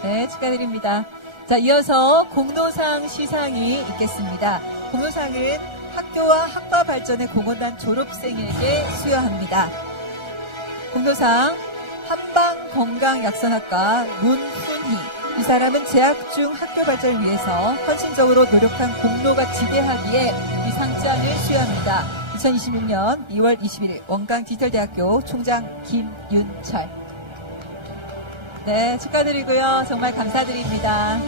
네, 축하드립니다. 자, 이어서 공로상 시상이 있겠습니다. 공로상은 학교와 학과 발전에 공헌한 졸업생에게 수여합니다. 공로상 한방건강약선학과 문훈희. 이 사람은 재학 중 학교 발전을 위해서 헌신적으로 노력한 공로가 지대하기에 이 상장을 수여합니다. 2026년 2월 21일 원광디지털대학교 총장 김윤철. 네, 축하드리고요. 정말 감사드립니다.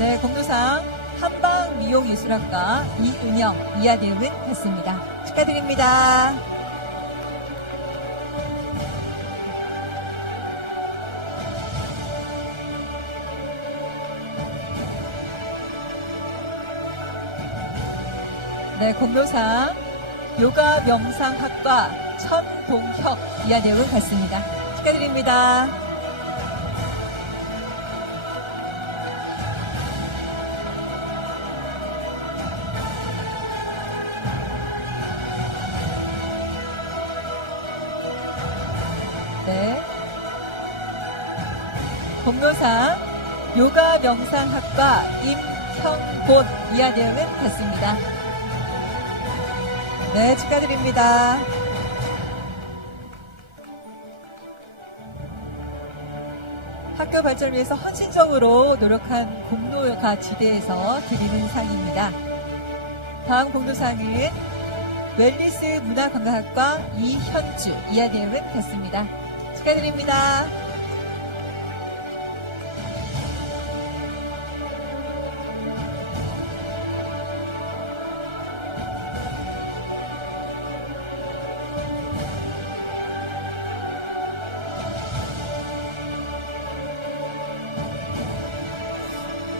네, 공로상 한방미용예술학과 이은영 이하 내용은 같습니다. 축하드립니다. 네, 공로상 요가명상학과 천동혁 이하 내용은 같습니다. 축하드립니다. 네, 공로상 요가명상학과 임형곤 이하 내용은 같습니다. 네, 축하드립니다. 학교 발전을 위해서 헌신적으로 노력한 공로가 지대해서 드리는 상입니다. 다음 공로상은 웰리스 문화건강학과 이현주 이하 내용은 같습니다. 축하드립니다.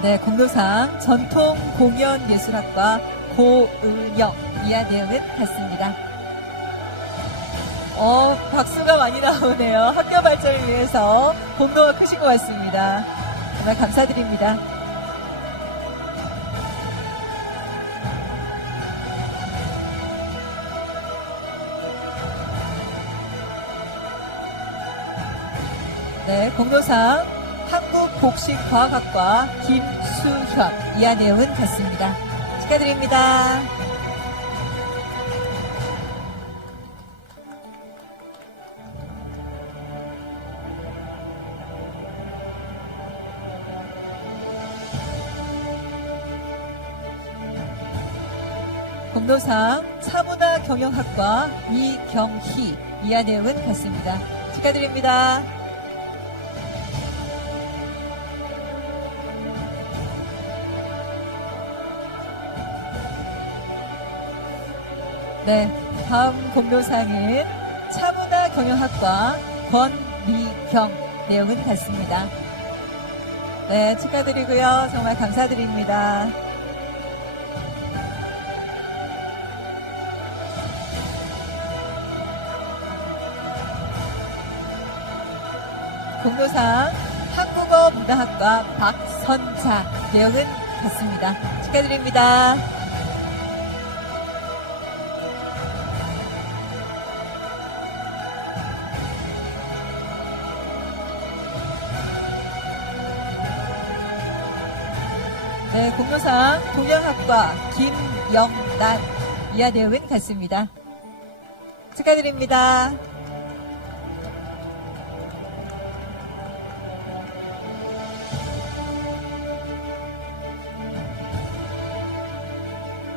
네, 공로상 전통공연예술학과 고은영 이하 내용은 같습니다. 박수가 많이 나오네요. 학교 발전을 위해서 공로가 크신 것 같습니다. 정말 감사드립니다. 네, 공로상 한국복식과학학과 김수현 이하 내용은 같습니다. 축하드립니다. 공로상 차문화경영학과 이경희 이하 내용은 같습니다. 축하드립니다. 네, 다음 공로상은 차문화경영학과 권미경 내용은 같습니다. 네, 축하드리고요. 정말 감사드립니다. 공로상 한국어문화학과 박선자 내용은 같습니다. 축하드립니다. 네, 공로상 동양학과 김영란 이하 내용은 같습니다. 축하드립니다.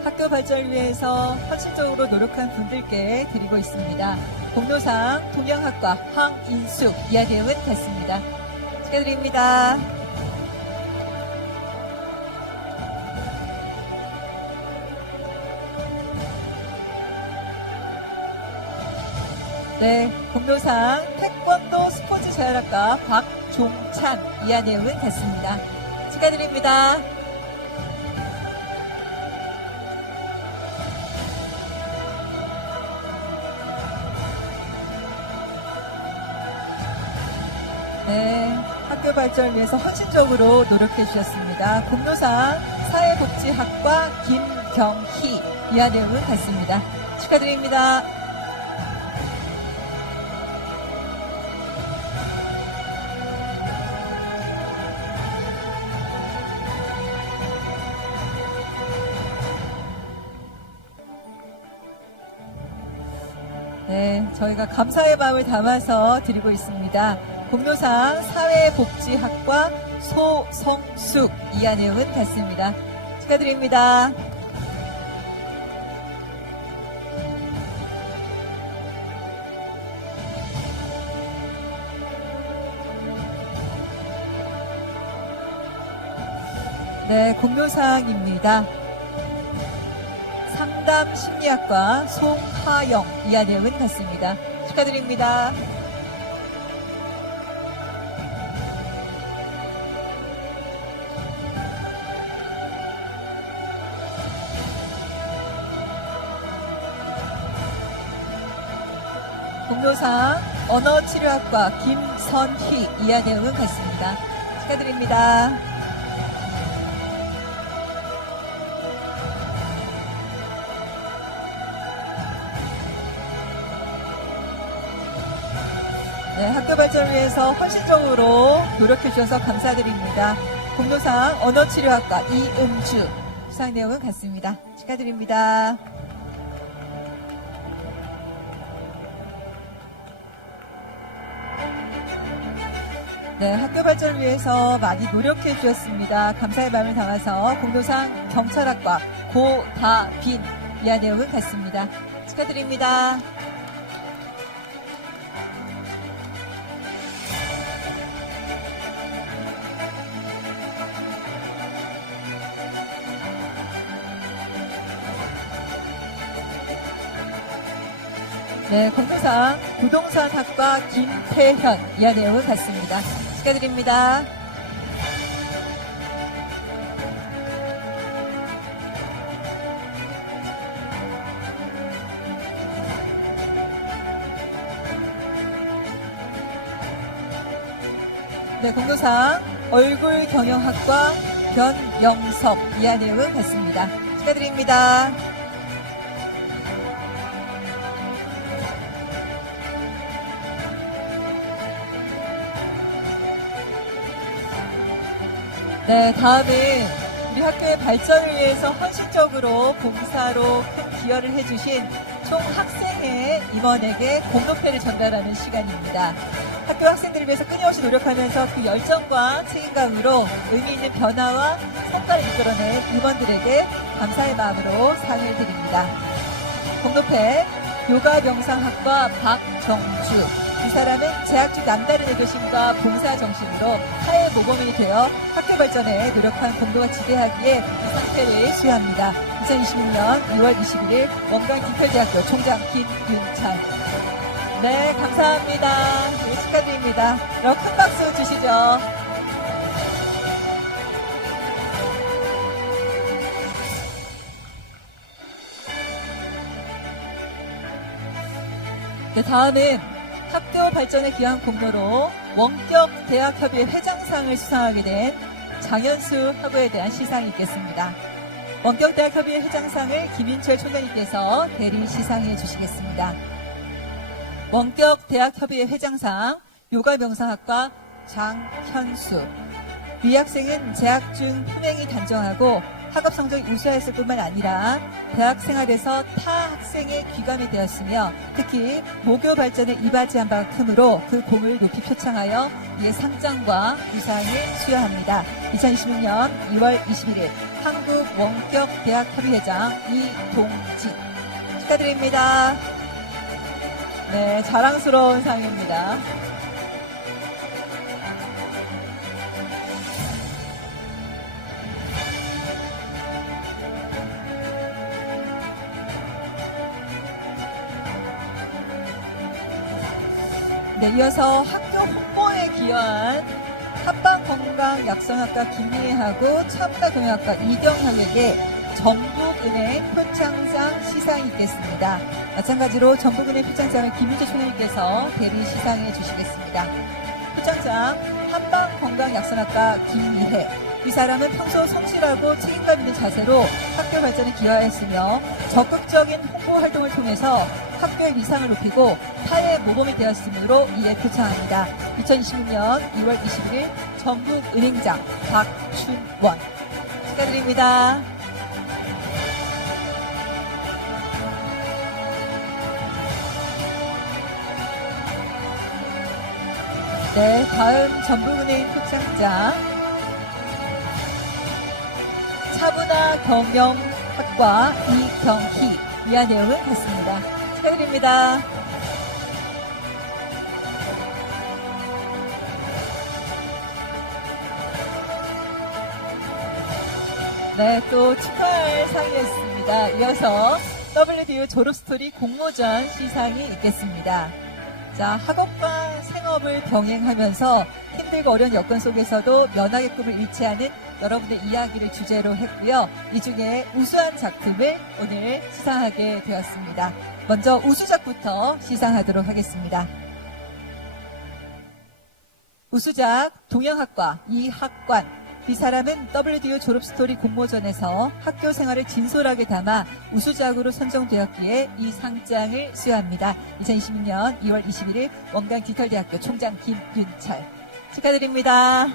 학교 발전을 위해서 헌신적으로 노력한 분들께 드리고 있습니다. 공로상 동양학과 황인숙 이하 내용은 같습니다. 축하드립니다. 네, 공로상 태권도 스포츠 재활학과 박종찬 이하 내용은 같습니다. 축하드립니다. 네, 학교 발전을 위해서 헌신적으로 노력해 주셨습니다. 공로상 사회복지학과 김경희 이하 내용은 같습니다. 축하드립니다. 네, 저희가 감사의 마음을 담아서 드리고 있습니다. 공로상 사회복지학과 소성숙 이하 내용은 같습니다. 축하드립니다. 네, 공로상입니다. 상담심리학과 송하영 이하 내용은 같습니다. 축하드립니다. 공로상 언어치료학과 김선희 이하 내용은 같습니다. 축하드립니다. 네, 학교 발전을 위해서 헌신적으로 노력해 주셔서 감사드립니다. 공로상 언어치료학과 이은주 수상 내용은 같습니다. 축하드립니다. 네, 학교 발전을 위해서 많이 노력해 주셨습니다. 감사의 마음을 담아서 공로상 경찰학과 고다빈 이하 내용은 같습니다. 축하드립니다. 네, 공부상 부동산학과 김태현 이하 내용은 같습니다. 축하드립니다. 네, 공부상 얼굴 경영학과 변영석 이하 내용은 같습니다. 축하드립니다. 네, 다음은 우리 학교의 발전을 위해서 헌신적으로 봉사로 큰 기여를 해주신 총 학생회 임원에게 공로패를 전달하는 시간입니다. 학교 학생들을 위해서 끊임없이 노력하면서 그 열정과 책임감으로 의미 있는 변화와 성과를 이끌어낸 임원들에게 감사의 마음으로 상을 드립니다. 공로패 요가명상학과 박정주. 이 사람은 재학 중 남다른 애교심과 봉사 정신으로 사회 모범이 되어 학교 발전에 노력한 공로가 지대하기에 이 상패를 수여합니다. 2026년 2월 21일 원광 디지털대학교 총장 김윤찬. 네, 감사합니다. 네, 축하드립니다. 여러분 큰 박수 주시죠. 네, 다음은 학교 발전에 기여한 공로로 원격 대학협의회 회장상을 수상하게 된 장현수 학우에 대한 시상이 있겠습니다. 원격 대학협의회 회장상을 김인철 총장님께서 대리 시상해 주시겠습니다. 원격 대학협의회 회장상 요가명상학과 장현수. 이 학생은 재학 중 품행이 단정하고 학업 성적이 우수했을 뿐만 아니라 대학 생활에서 타 학생의 귀감이 되었으며 특히 모교 발전에 이바지한 바가 크므로 그 공을 높이 표창하여 이에 상장과 우상을 수여합니다. 2026년 2월 21일 한국원격대학협의회장 이동지 축하드립니다. 네, 자랑스러운 상입니다. 네, 이어서 학교 홍보에 기여한 한방건강약성학과 김미애하고 첨가경영학과 이경혁에게 전북은행 표창장 시상이 있겠습니다. 마찬가지로 전북은행 표창장을 김윤재 총장님께서 대리 시상해 주시겠습니다. 표창장 한방건강약성학과 김미애. 이 사람은 평소 성실하고 책임감 있는 자세로 학교 발전에 기여하였으며 적극적인 홍보 활동을 통해서 학교의 위상을 높이고 타의 모범이 되었으므로 이에 표창합니다. 2026년 2월 21일 전북은행장 박춘원 축하드립니다. 네, 다음 전북은행 표창장 차분화 경영학과 이경희 이하 내용은 같습니다. 축하드립니다. 네, 또 축하할 상이었습니다. 이어서 WDU 졸업스토리 공모전 시상이 있겠습니다. 자, 학업과 생업을 병행하면서 힘들고 어려운 여건 속에서도 면학의 꿈을 잃지 않은 여러분의 이야기를 주제로 했고요. 이 중에 우수한 작품을 오늘 시상하게 되었습니다. 먼저 우수작부터 시상하도록 하겠습니다. 우수작 동양학과 이학관. 이 사람은 WDU 졸업스토리 공모전에서 학교 생활을 진솔하게 담아 우수작으로 선정되었기에 이 상장을 수여합니다. 2026년 2월 21일 원광 디지털대학교 총장 김윤철 축하드립니다.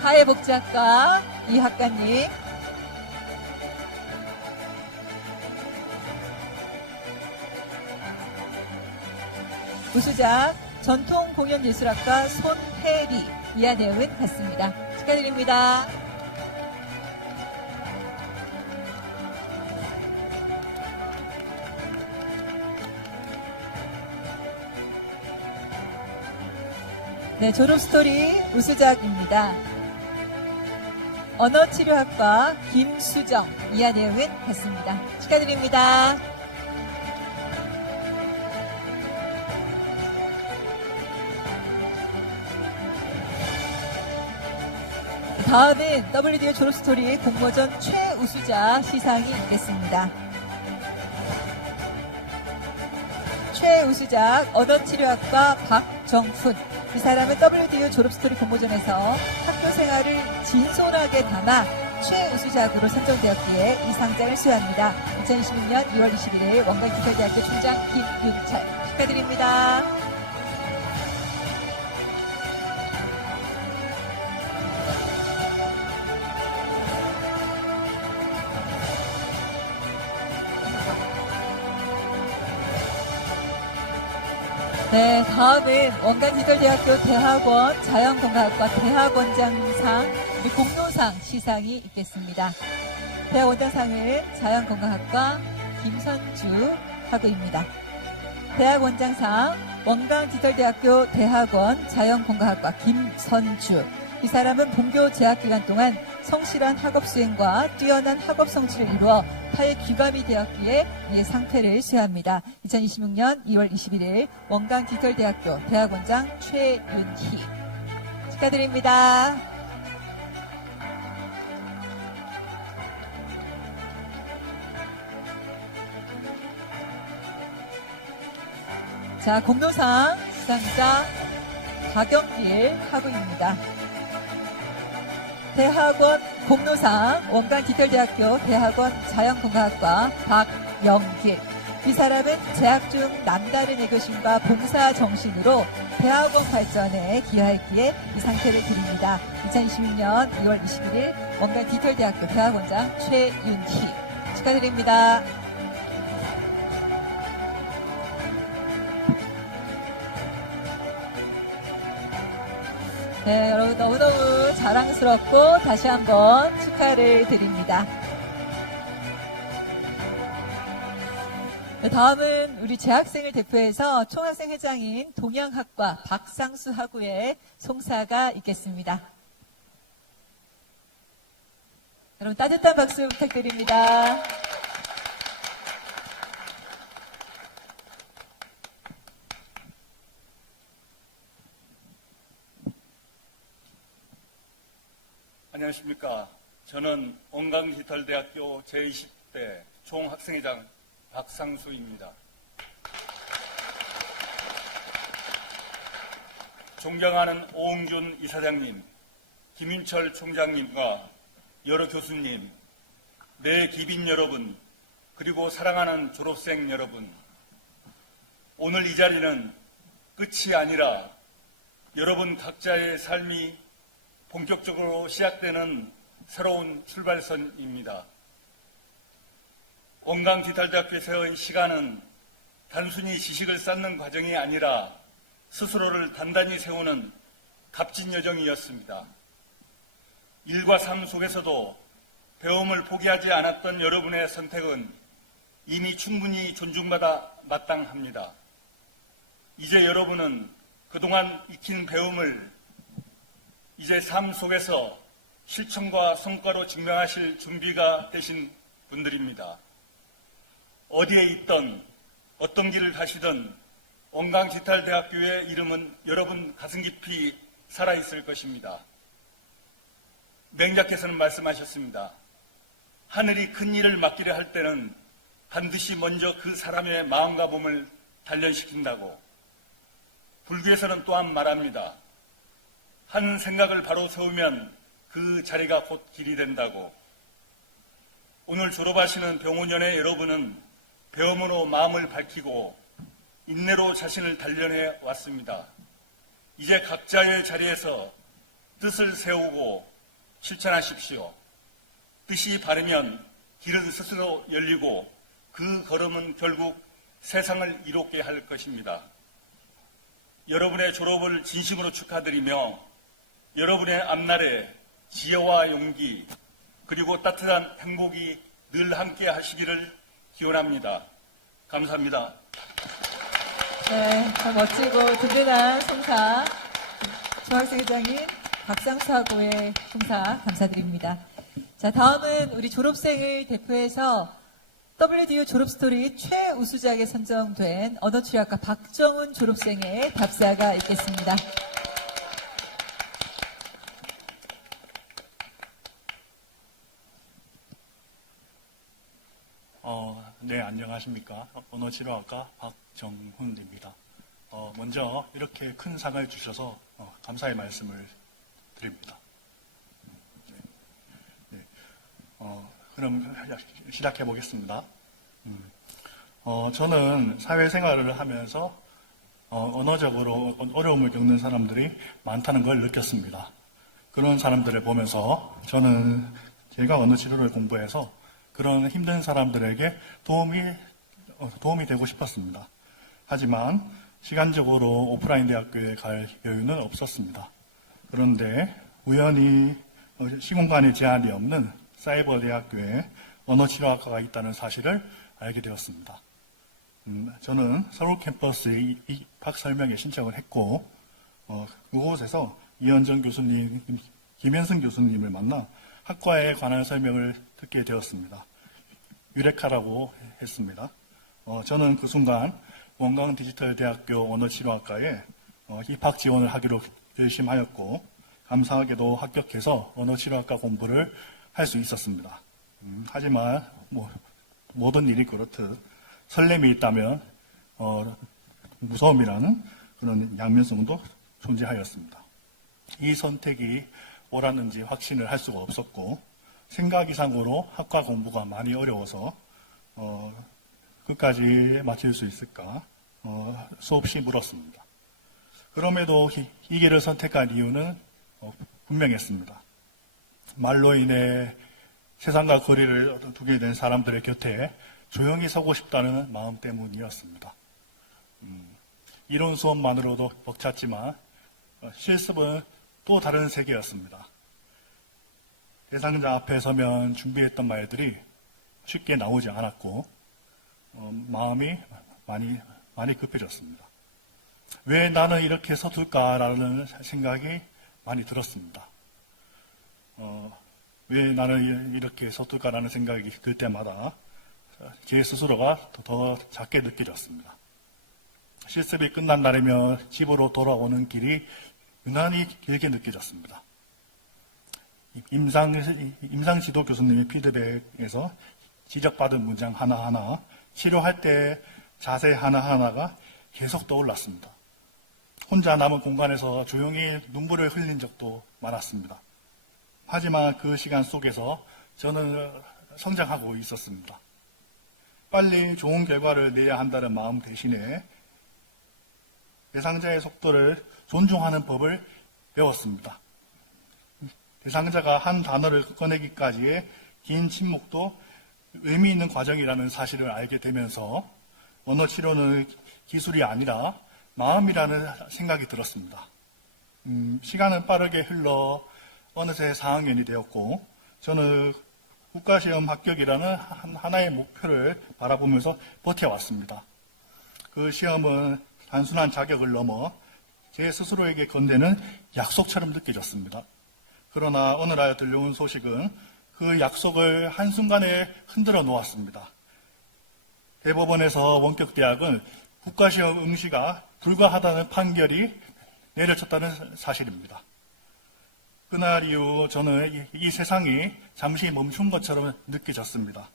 사회복지학과 이학관님 우수작 전통공연예술학과 손혜리 이하대은 같습니다. 축하드립니다. 네, 졸업스토리 우수작입니다. 언어치료학과 김수정, 이하대은 같습니다. 축하드립니다. 다음은 WDO 졸업스토리 공모전 최우수자 시상이 있겠습니다. 최우수작 언어치료학과 박정훈. 이 사람은 WDO 졸업스토리 공모전에서 학교 생활을 진솔하게 담아 최우수작으로 선정되었기에 이 상장을 수여합니다. 2026년 2월 21일 원광기술대학교 총장 김윤철 축하드립니다. 네, 다음은 원광기술대학교 대학원 자연건강학과 대학원장상 공로상 시상이 있겠습니다. 대학원장상을 자연건강학과 김선주 학우입니다. 대학원장상 원광기술대학교 대학원 자연건강학과 김선주. 이 사람은 본교 재학 기간 동안 성실한 학업 수행과 뛰어난 학업 성취를 이루어 타의 귀감이 되었기에 이 상패를 수여합니다. 2026년 2월 21일 원광기술대학교 대학원장 최윤희 축하드립니다. 자, 공로상 수상자 박영길 학우입니다. 대학원 공로상 원광기술대학교 대학원 자연건강학과 박영길. 이 사람은 재학 중 남다른 애교심과 봉사 정신으로 대학원 발전에 기여했기에 이 상태를 드립니다. 2026년 2월 21일 원광기술대학교 대학원장 최윤희 축하드립니다. 네, 여러분 너무너무 자랑스럽고 다시 한번 축하를 드립니다. 네, 다음은 우리 재학생을 대표해서 총학생 회장인 동양학과 박상수 학우의 송사가 있겠습니다. 여러분 따뜻한 박수 부탁드립니다. 안녕하십니까. 저는 원광기술대학교 제20대 총학생회장 박상수입니다. 존경하는 오응준 이사장님, 김윤철 총장님과 여러 교수님, 내 기빈 여러분, 그리고 사랑하는 졸업생 여러분, 오늘 이 자리는 끝이 아니라 여러분 각자의 삶이 본격적으로 시작되는 새로운 출발선입니다. 원광기술대학교에서의 시간은 단순히 지식을 쌓는 과정이 아니라 스스로를 단단히 세우는 값진 여정이었습니다. 일과 삶 속에서도 배움을 포기하지 않았던 여러분의 선택은 이미 충분히 존중받아 마땅합니다. 이제 여러분은 그동안 익힌 배움을 이제 삶 속에서 실천과 성과로 증명하실 준비가 되신 분들입니다. 어디에 있든 어떤 길을 가시든 원광기술대학교의 이름은 여러분 가슴 깊이 살아있을 것입니다. 맹자께서는 말씀하셨습니다. 하늘이 큰 일을 맡기려 할 때는 반드시 먼저 그 사람의 마음과 몸을 단련시킨다고. 불교에서는 또한 말합니다. 한 생각을 바로 세우면 그 자리가 곧 길이 된다고. 오늘 졸업하시는 병원연의 여러분은 배움으로 마음을 밝히고 인내로 자신을 단련해 왔습니다. 이제 각자의 자리에서 뜻을 세우고 실천하십시오. 뜻이 바르면 길은 스스로 열리고 그 걸음은 결국 세상을 이롭게 할 것입니다. 여러분의 졸업을 진심으로 축하드리며 여러분의 앞날에 지혜와 용기 그리고 따뜻한 행복이 늘 함께 하시기를 기원합니다. 감사합니다. 네, 더 멋지고 든든한 송사 중학생회장인 박상수하고의 송사 감사드립니다. 자, 다음은 우리 졸업생을 대표해서 WDU 졸업스토리 최우수작에 선정된 언어치료학과 박정훈 졸업생의 답사가 있겠습니다. 네, 안녕하십니까. 언어치료학과 박정훈입니다. 먼저 이렇게 큰 상을 주셔서 감사의 말씀을 드립니다. 그럼 시작해 보겠습니다. 저는 사회생활을 하면서 언어적으로 어려움을 겪는 사람들이 많다는 걸 느꼈습니다. 그런 사람들을 보면서 저는 제가 언어치료를 공부해서 그런 힘든 사람들에게 도움이 되고 싶었습니다. 하지만 시간적으로 오프라인 대학교에 갈 여유는 없었습니다. 그런데 우연히 시공간에 제한이 없는 사이버 대학교에 언어치료학과가 있다는 사실을 알게 되었습니다. 저는 서울 캠퍼스에 입학 설명에 신청을 했고 그곳에서 이현정 교수님, 김현승 교수님을 만나 학과에 관한 설명을 듣게 되었습니다. 유레카라고 했습니다. 저는 그 순간 원광디지털대학교 언어치료학과에 입학 지원을 하기로 결심하였고 감사하게도 합격해서 언어치료학과 공부를 할 수 있었습니다. 하지만 모든 일이 그렇듯 설렘이 있다면 무서움이라는 그런 양면성도 존재하였습니다. 이 선택이 옳았는지 확신을 할 수가 없었고 생각 이상으로 학과 공부가 많이 어려워서 끝까지 마칠 수 있을까 수없이 물었습니다. 그럼에도 이 길을 선택한 이유는 분명했습니다. 말로 인해 세상과 거리를 두게 된 사람들의 곁에 조용히 서고 싶다는 마음 때문이었습니다. 이론 수업만으로도 벅찼지만 실습은 또 다른 세계였습니다. 대상자 앞에 서면 준비했던 말들이 쉽게 나오지 않았고 마음이 많이 급해졌습니다. 왜 나는 이렇게 서툴까라는 생각이 많이 들었습니다. 왜 나는 이렇게 서툴까라는 생각이 들 때마다 제 스스로가 더 작게 느껴졌습니다. 실습이 끝난 날이면 집으로 돌아오는 길이 유난히 길게 느껴졌습니다. 임상지도 교수님의 피드백에서 지적받은 문장 하나하나, 치료할 때 자세 하나하나가 계속 떠올랐습니다. 혼자 남은 공간에서 조용히 눈물을 흘린 적도 많았습니다. 하지만 그 시간 속에서 저는 성장하고 있었습니다. 빨리 좋은 결과를 내야 한다는 마음 대신에 대상자의 속도를 존중하는 법을 배웠습니다. 대상자가 한 단어를 꺼내기까지의 긴 침묵도 의미 있는 과정이라는 사실을 알게 되면서 언어 치료는 기술이 아니라 마음이라는 생각이 들었습니다. 시간은 빠르게 흘러 어느새 4학년이 되었고 저는 국가시험 합격이라는 하나의 목표를 바라보면서 버텨왔습니다. 그 시험은 단순한 자격을 넘어 제 스스로에게 건네는 약속처럼 느껴졌습니다. 그러나 어느 날 들려온 소식은 그 약속을 한순간에 흔들어 놓았습니다. 대법원에서 원격대학은 국가시험 응시가 불가하다는 판결이 내려졌다는 사실입니다. 그날 이후 저는 이 세상이 잠시 멈춘 것처럼 느껴졌습니다.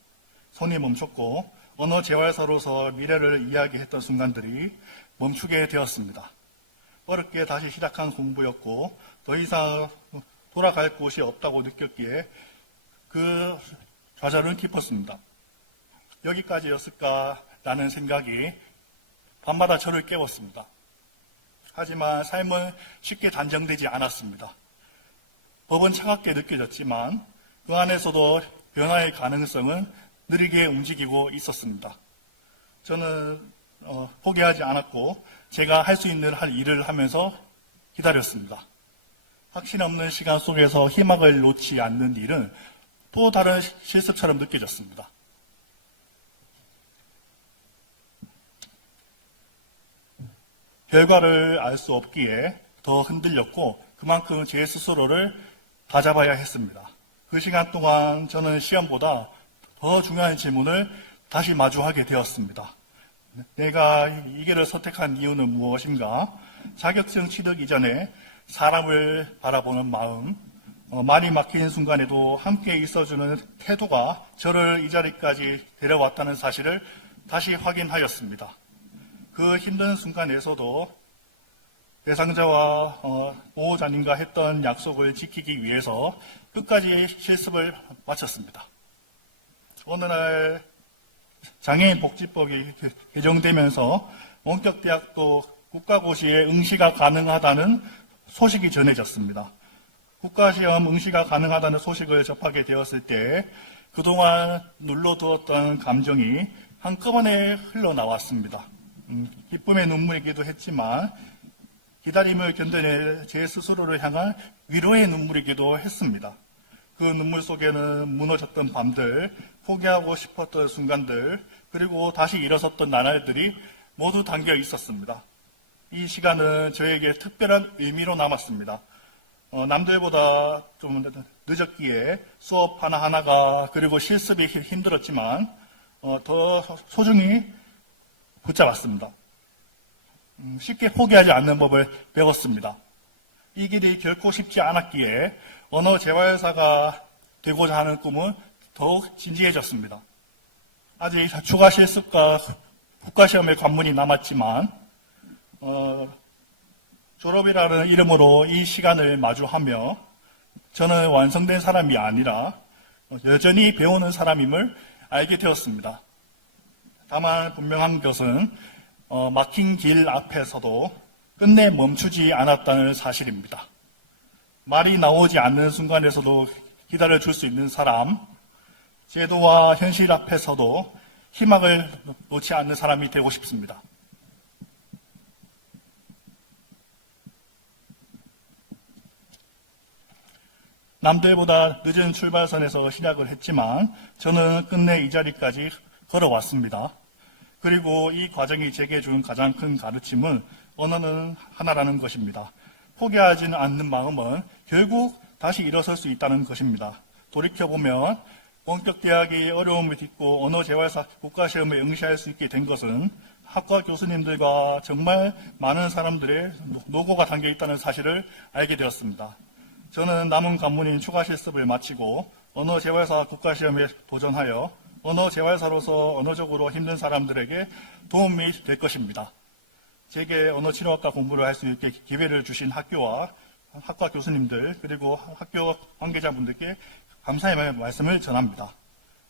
손이 멈췄고 언어 재활사로서 미래를 이야기했던 순간들이 멈추게 되었습니다. 어렵게 다시 시작한 공부였고 더 이상 돌아갈 곳이 없다고 느꼈기에 그 좌절은 깊었습니다. 여기까지였을까라는 생각이 밤마다 저를 깨웠습니다. 하지만 삶은 쉽게 단정되지 않았습니다. 법은 차갑게 느껴졌지만 그 안에서도 변화의 가능성은 느리게 움직이고 있었습니다. 저는 포기하지 않았고 제가 할 수 있는 일을 하면서 기다렸습니다. 확신 없는 시간 속에서 희망을 놓지 않는 일은 또 다른 실습처럼 느껴졌습니다. 결과를 알 수 없기에 더 흔들렸고 그만큼 제 스스로를 다잡아야 했습니다. 그 시간 동안 저는 시험보다 더 중요한 질문을 다시 마주하게 되었습니다. 내가 이 길을 선택한 이유는 무엇인가? 자격증 취득 이전에 사람을 바라보는 마음, 많이 막힌 순간에도 함께 있어주는 태도가 저를 이 자리까지 데려왔다는 사실을 다시 확인하였습니다. 그 힘든 순간에서도 대상자와 보호자님과 했던 약속을 지키기 위해서 끝까지 실습을 마쳤습니다. 어느 날 장애인 복지법이 개정되면서 원격대학도 국가고시에 응시가 가능하다는 소식이 전해졌습니다. 국가시험 응시가 가능하다는 소식을 접하게 되었을 때 그동안 눌러두었던 감정이 한꺼번에 흘러나왔습니다. 기쁨의 눈물이기도 했지만 기다림을 견뎌내 제 스스로를 향한 위로의 눈물이기도 했습니다. 그 눈물 속에는 무너졌던 밤들, 포기하고 싶었던 순간들, 그리고 다시 일어섰던 나날들이 모두 담겨 있었습니다. 이 시간은 저에게 특별한 의미로 남았습니다. 남들보다 좀 늦었기에 수업 하나하나가 그리고 실습이 힘들었지만 더 소중히 붙잡았습니다. 쉽게 포기하지 않는 법을 배웠습니다. 이 길이 결코 쉽지 않았기에 언어 재활사가 되고자 하는 꿈은 더욱 진지해졌습니다. 아직 추가 실습과 국가시험의 관문이 남았지만 졸업이라는 이름으로 이 시간을 마주하며 저는 완성된 사람이 아니라 여전히 배우는 사람임을 알게 되었습니다. 다만 분명한 것은 막힌 길 앞에서도 끝내 멈추지 않았다는 사실입니다. 말이 나오지 않는 순간에서도 기다려줄 수 있는 사람, 제도와 현실 앞에서도 희망을 놓지 않는 사람이 되고 싶습니다. 남들보다 늦은 출발선에서 시작을 했지만 저는 끝내 이 자리까지 걸어왔습니다. 그리고 이 과정이 제게 준 가장 큰 가르침은 언어는 하나라는 것입니다. 포기하지는 않는 마음은 결국 다시 일어설 수 있다는 것입니다. 돌이켜보면 원격대학이 어려움을 딛고 언어재활사 국가시험에 응시할 수 있게 된 것은 학과 교수님들과 정말 많은 사람들의 노고가 담겨 있다는 사실을 알게 되었습니다. 저는 남은 관문인 추가 실습을 마치고 언어재활사 국가시험에 도전하여 언어재활사로서 언어적으로 힘든 사람들에게 도움이 될 것입니다. 제게 언어치료학과 공부를 할 수 있게 기회를 주신 학교와 학과 교수님들 그리고 학교 관계자분들께 감사의 말씀을 전합니다.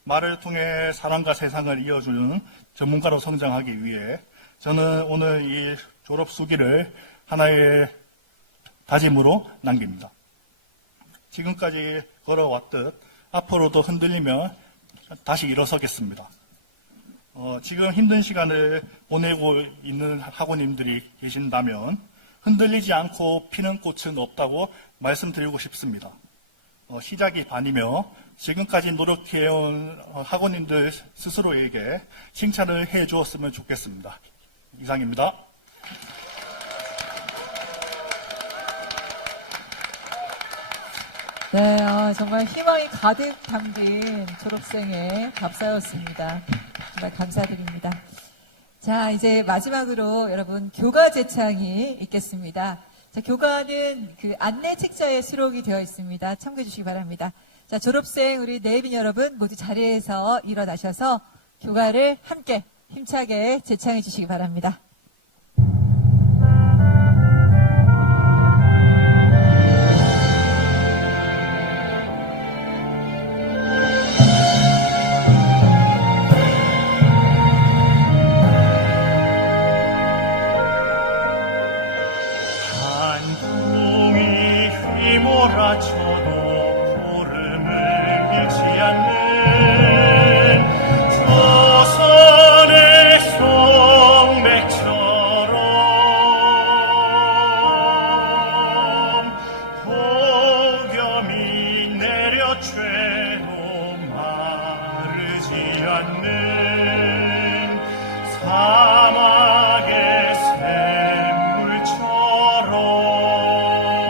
말을 통해 사람과 세상을 이어주는 전문가로 성장하기 위해 저는 오늘 이 졸업 수기를 하나의 다짐으로 남깁니다. 지금까지 걸어왔듯 앞으로도 흔들리면 다시 일어서겠습니다. 지금 힘든 시간을 보내고 있는 학우님들이 계신다면 흔들리지 않고 피는 꽃은 없다고 말씀드리고 싶습니다. 시작이 반이며 지금까지 노력해온 학우님들 스스로에게 칭찬을 해주었으면 좋겠습니다. 이상입니다. 네, 정말 희망이 가득 담긴 졸업생의 답사였습니다. 정말 감사드립니다. 자, 이제 마지막으로 여러분 교과 제창이 있겠습니다. 자, 교과는 그 안내 책자에 수록이 되어 있습니다. 참고해 주시기 바랍니다. 자, 졸업생 우리 내빈 여러분 모두 자리에서 일어나셔서 교과를 함께 힘차게 제창해 주시기 바랍니다. 몰아쳐도 구름을 잃지 않는 조선의 흉맥처럼 죄로 마르지 않는 사막의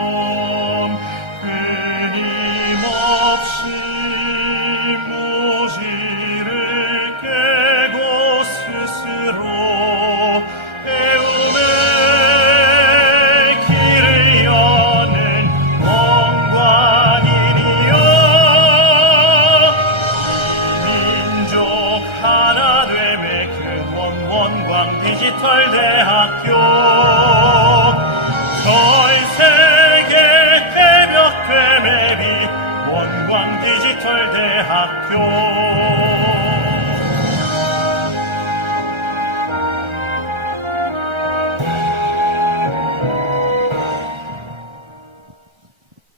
샘물처럼 끊임없이 무지를 깨고 스스로 배움의 길을 여는 원관이니여 민족 하나 됨의 그 원광 디지털 대학교 전 세계 개벽됨의 빛 원광 디지털 대학교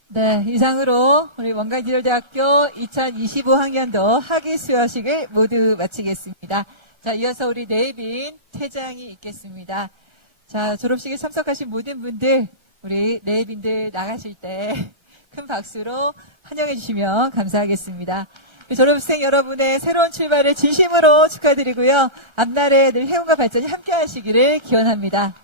네, 이상으로 우리 원광디지털대학교 2025학년도 학위 수여식을 모두 마치겠습니다. 자, 이어서 우리 내빈 퇴장이 있겠습니다. 자, 졸업식에 참석하신 모든 분들, 우리 내빈들 나가실 때 큰 박수로 환영해 주시면 감사하겠습니다. 우리 졸업생 여러분의 새로운 출발을 진심으로 축하드리고요. 앞날에 늘 해움과 발전이 함께 하시기를 기원합니다.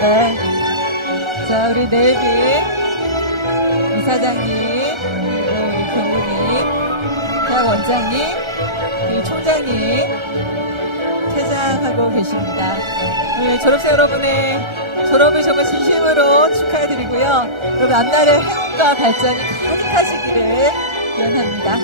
네. 자, 우리 내빈 이사장님, 그리고 우리 교무님, 대학 원장님, 그리고 총장님 퇴장하고 계십니다. 오늘 졸업생 여러분의 졸업을 정말 진심으로 축하드리고요. 여러분 앞날의 행운과 발전이 가득하시기를 기원합니다.